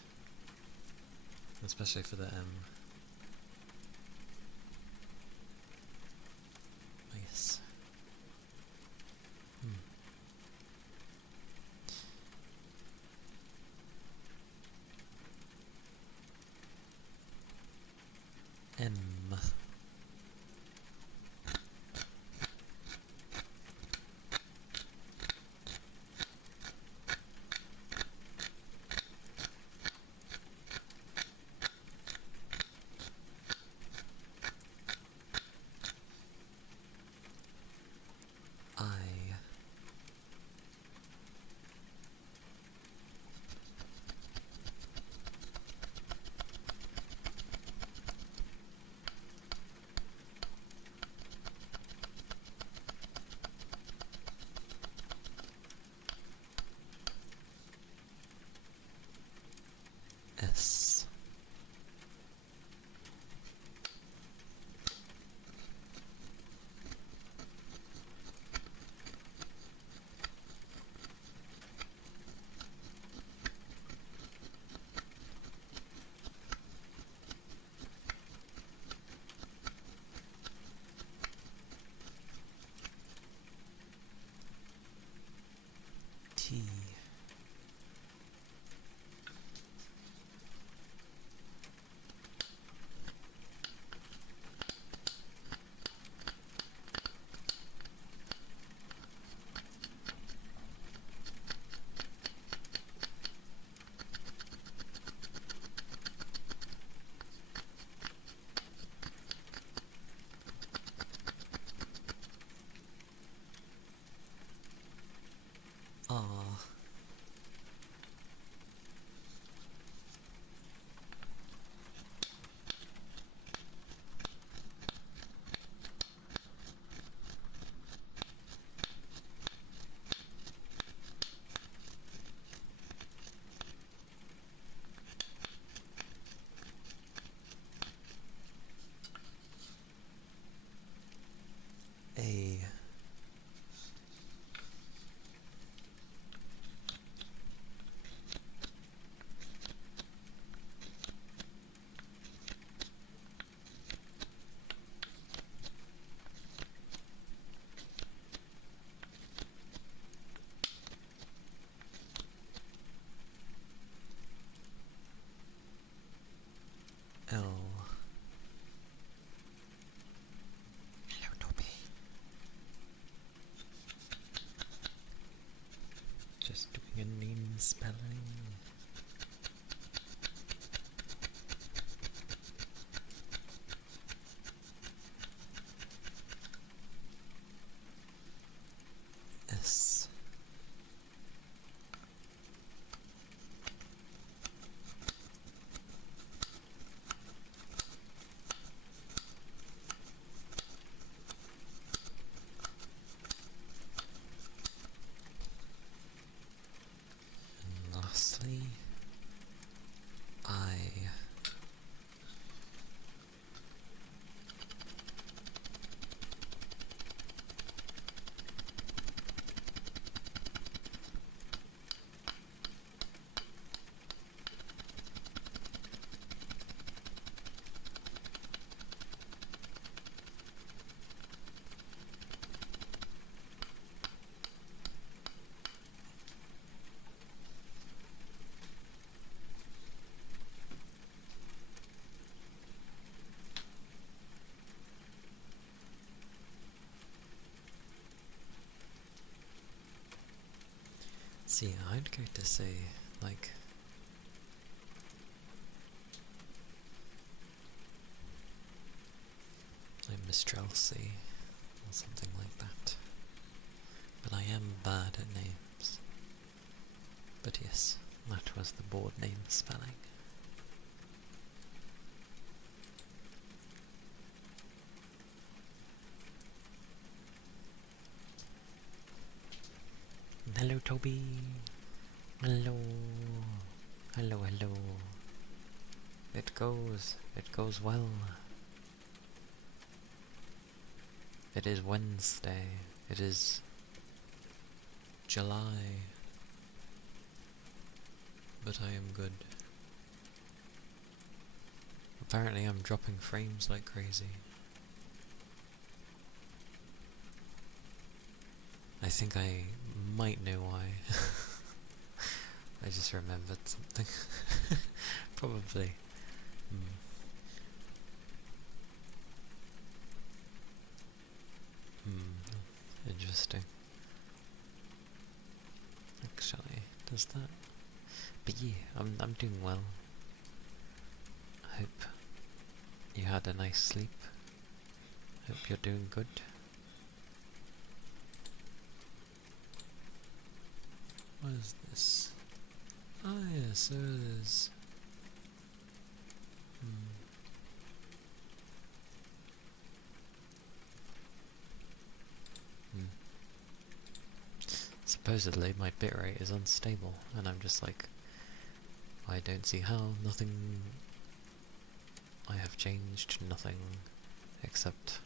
Especially for the M. Nice. M. I. S. T. R. A. L. Hello, Toby. Just doing a name spelling. S. And lastly, I. See, I'd go to say, like, Mistrelsey, or something like that. But I am bad at names. But yes, that was the board name spelling. Hello, Toby. Hello. Hello, hello. It goes well. It is Wednesday. It is July but I am good. Apparently I'm dropping frames like crazy. I think I might know why. I just remembered something. Probably. Interesting. Actually, does that? But yeah, I'm doing well. I hope you had a nice sleep. Hope you're doing good. What is this? Oh yes, there it is. Supposedly my bitrate is unstable, and I'm just like, I don't see how. Nothing I have changed, nothing except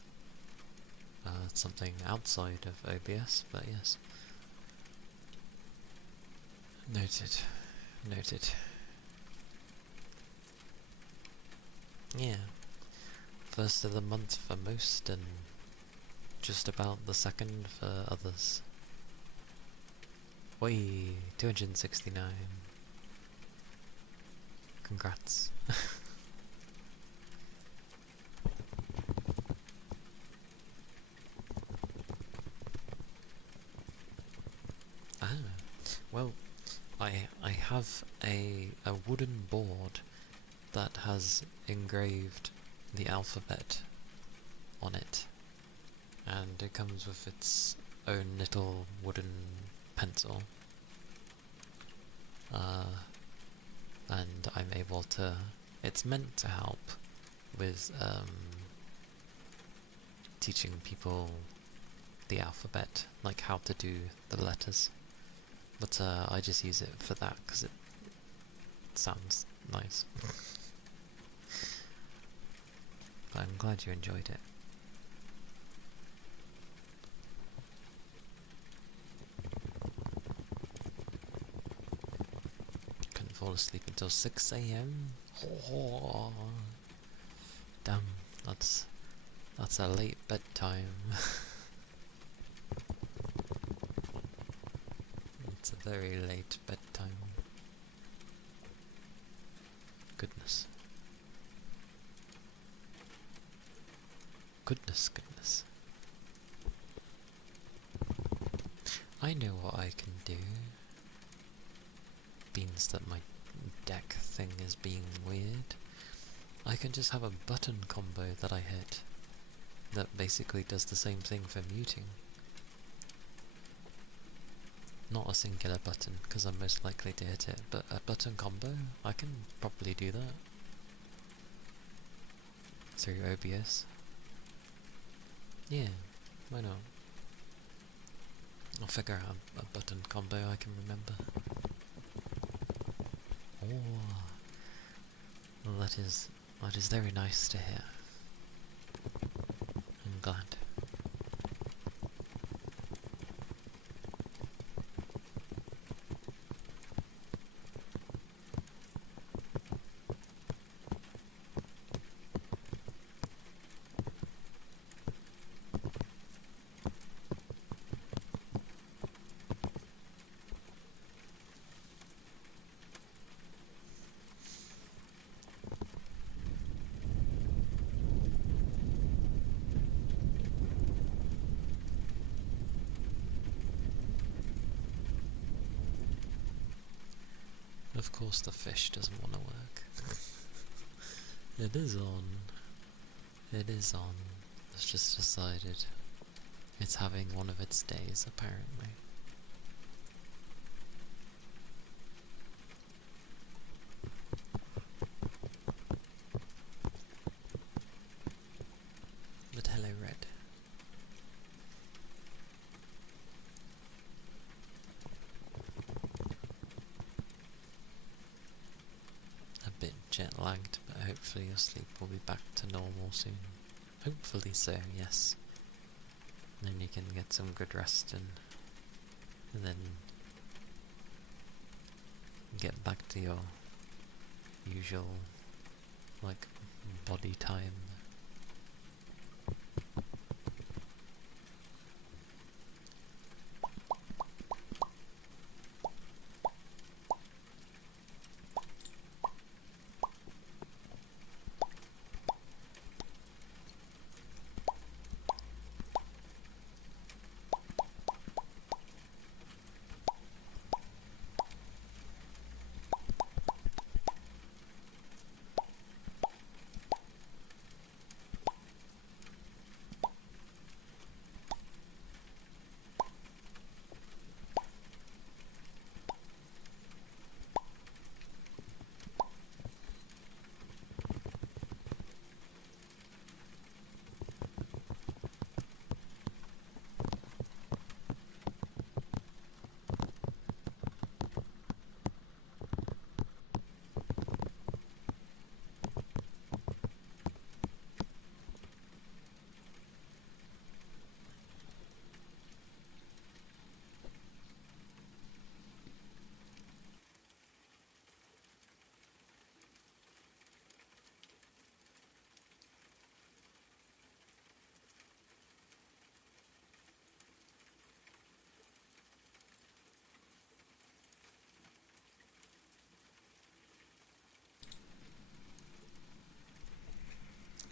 something outside of OBS, but yes. Noted. Noted. Yeah. First of the month for most, and just about the second for others. Whee! 269. Congrats. Ah, well, I have a wooden board that has engraved the alphabet on it, and it comes with its own little wooden pencil, and I'm able to, it's meant to help with teaching people the alphabet, like how to do the letters, but I just use it for that because it sounds nice. But I'm glad you enjoyed it. Couldn't fall asleep until 6 AM. Oh, damn, that's a late bedtime. It's a very late bedtime. Goodness. Goodness. I know what I can do. Beans that my deck thing is being weird. I can just have a button combo that I hit that basically does the same thing for muting. Not a singular button, because I'm most likely to hit it, but a button combo, I can probably do that through OBS. Yeah, why not? I'll figure out a button combo I can remember. Oh, well, that is very nice to hear. I'm glad. Of course the fish doesn't want to work. It is on. It is on. It's just decided it's having one of its days, apparently. But hello, Red. A bit jet-lagged, but hopefully your sleep will be back to normal soon. Hopefully so, yes. Then you can get some good rest and then get back to your usual, like, body time.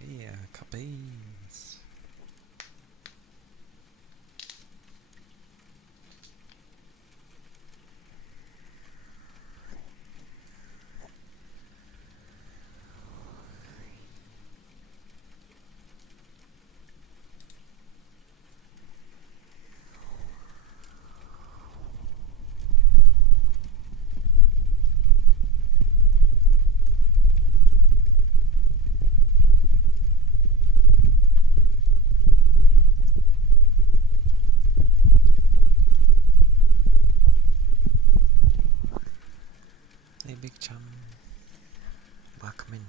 Yeah, cut beans. Hey, big chum. Welcome in.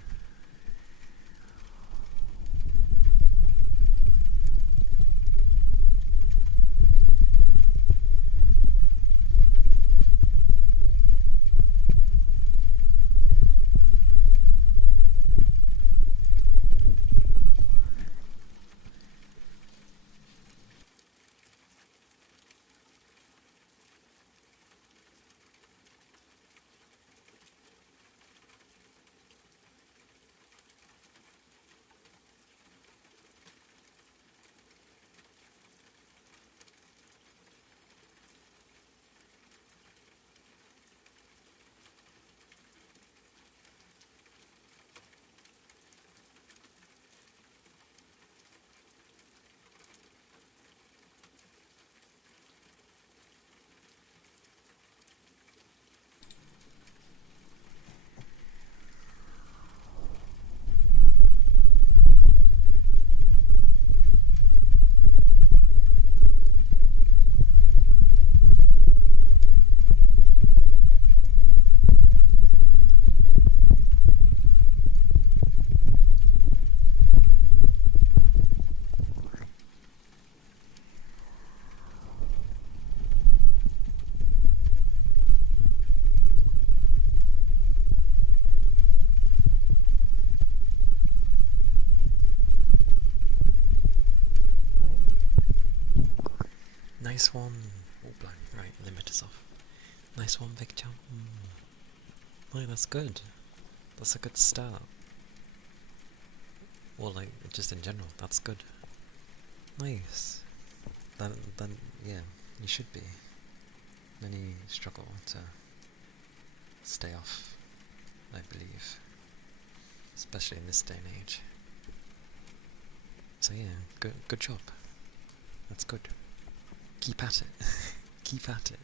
Nice one. Oh, blind. Right, limit is off. Nice one, big chum. Right, that's good. That's a good start. Well, like, just in general, that's good. Nice. Then, yeah, you should be. Many struggle to stay off, I believe. Especially in this day and age. So yeah, good job. That's good. Keep at it. Keep at it.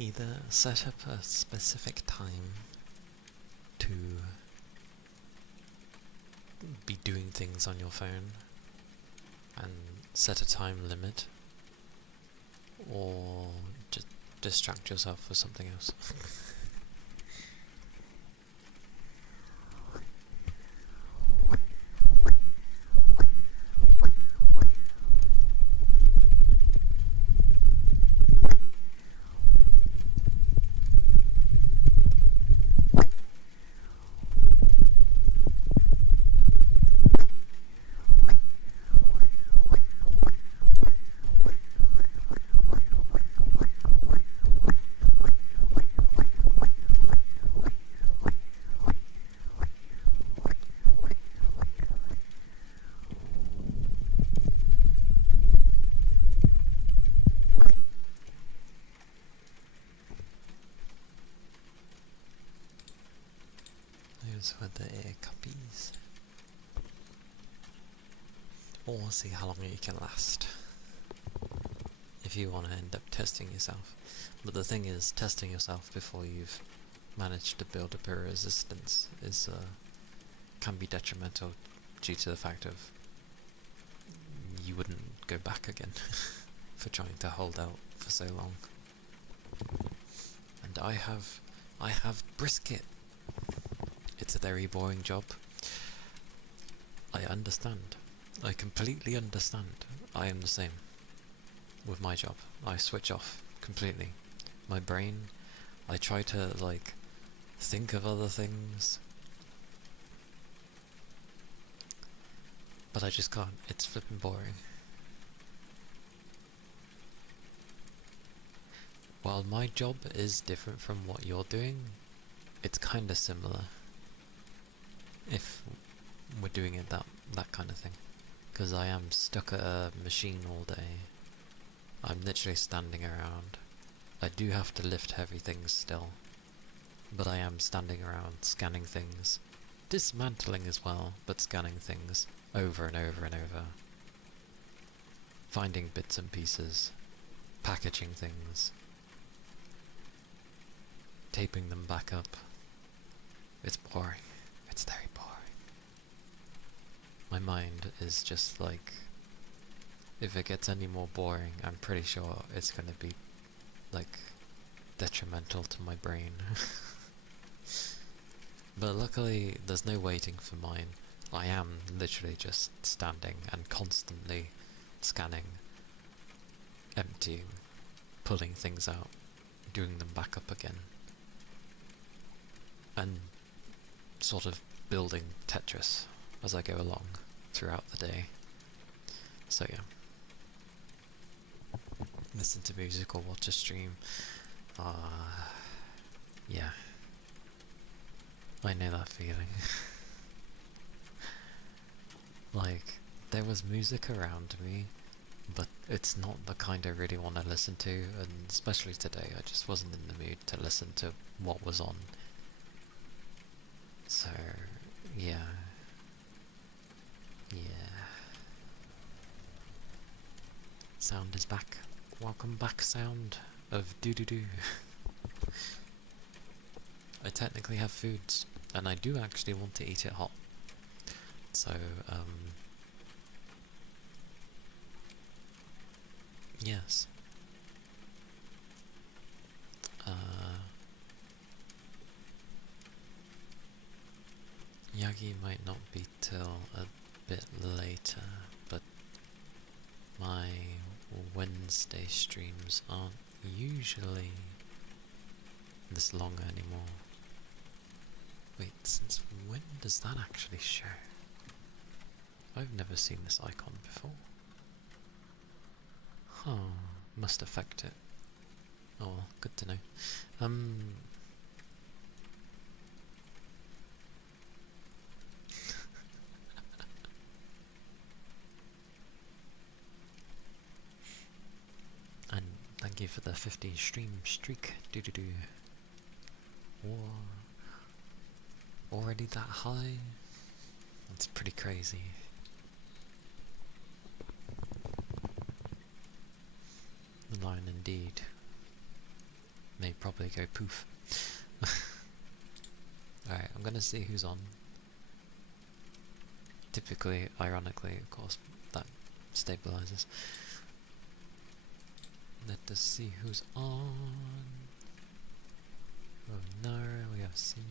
Either set up a specific time to be doing things on your phone and set a time limit, or just distract yourself with something else. Those were the ear cuppies. Or see how long you can last, if you want to end up testing yourself. But the thing is, testing yourself before you've managed to build up a resistance is can be detrimental due to the fact of you wouldn't go back again for trying to hold out for so long. And I have brisket. It's a very boring job. I understand. I completely understand. I am the same with my job. I switch off completely. My brain, I try to like think of other things, but I just can't. It's flipping boring. While my job is different from what you're doing, it's kinda similar. If we're doing it that kind of thing. Because I am stuck at a machine all day. I'm literally standing around. I do have to lift heavy things still, but I am standing around scanning things. Dismantling as well, but scanning things over and over and over. Finding bits and pieces. Packaging things. Taping them back up. It's boring. It's very boring. My mind is just like, if it gets any more boring, I'm pretty sure it's gonna be like detrimental to my brain. But luckily there's no waiting for mine. I am literally just standing and constantly scanning, emptying, pulling things out, doing them back up again, and sort of building Tetris as I go along throughout the day. So yeah. Listen to music or watch a stream. Yeah. I know that feeling. Like, there was music around me, but it's not the kind I really want to listen to, and especially today I just wasn't in the mood to listen to what was on. So, yeah. Yeah. Sound is back. Welcome back, sound of doo-doo-doo. I technically have foods, and I do actually want to eat it hot. So, yes. Yagi might not be till a bit later, but my Wednesday streams aren't usually this long anymore. Wait, since when does that actually show? I've never seen this icon before. Huh, must affect it. Oh well, good to know. And thank you for the 50 stream streak. Doo-doo-doo. Already that high? That's pretty crazy. The line indeed. may probably go poof. Alright, I'm gonna see who's on. Typically, ironically, of course, that stabilizes. Let us see who's on. Oh no, we have Simi.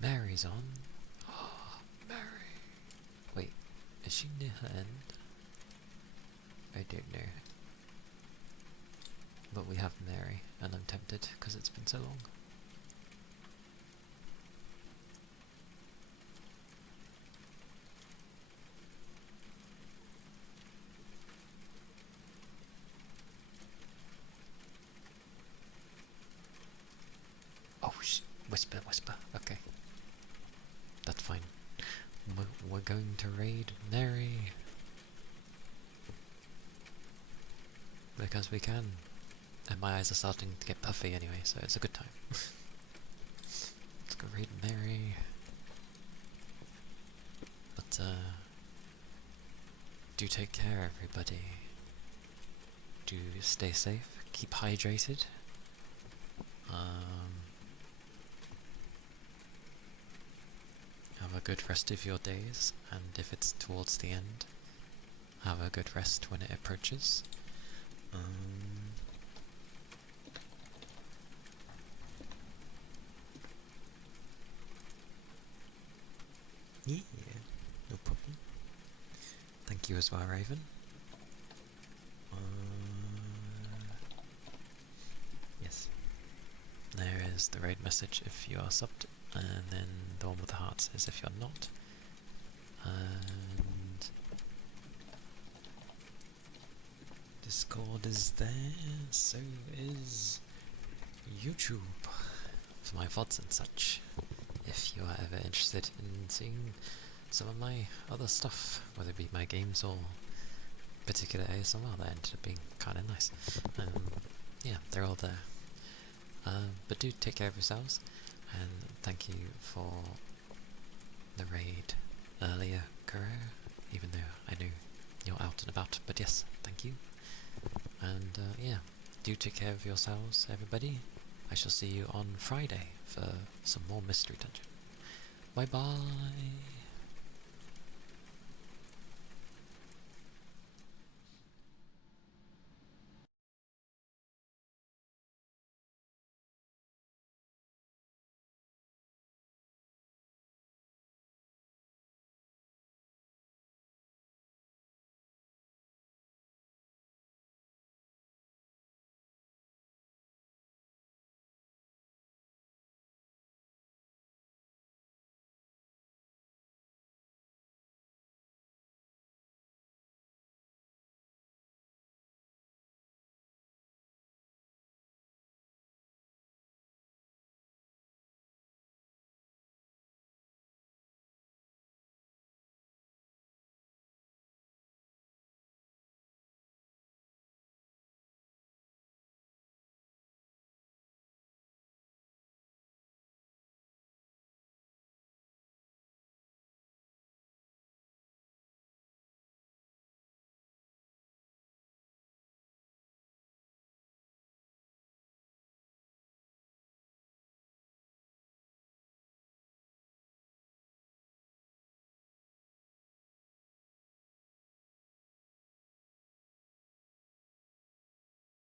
Mary's on. Mary! Wait, is she near her end? I don't know. But we have Mary, and I'm tempted because it's been so long. Oh, whisper, whisper. Okay. That's fine. We're going to raid Mary. Because we can. And my eyes are starting to get puffy anyway, so it's a good time. Let's go raid Mary. But, do take care, everybody. Do stay safe. Keep hydrated. Have a good rest of your days, and if it's towards the end, have a good rest when it approaches. Yeah, no problem. Thank you as well, Raven. Yes. There is the raid message if you are subbed, and then the one with the heart says if you're not. And Discord is there, so is YouTube for my VODs and such, if you are ever interested in seeing some of my other stuff, whether it be my games or particular ASMR that ended up being kind of nice. Yeah, they're all there. But do take care of yourselves, and thank you for the raid earlier, Kuro, even though I knew you're out and about, but yes, thank you. And yeah, do take care of yourselves, everybody. I shall see you on Friday for some more Mystery Dungeon. Bye bye!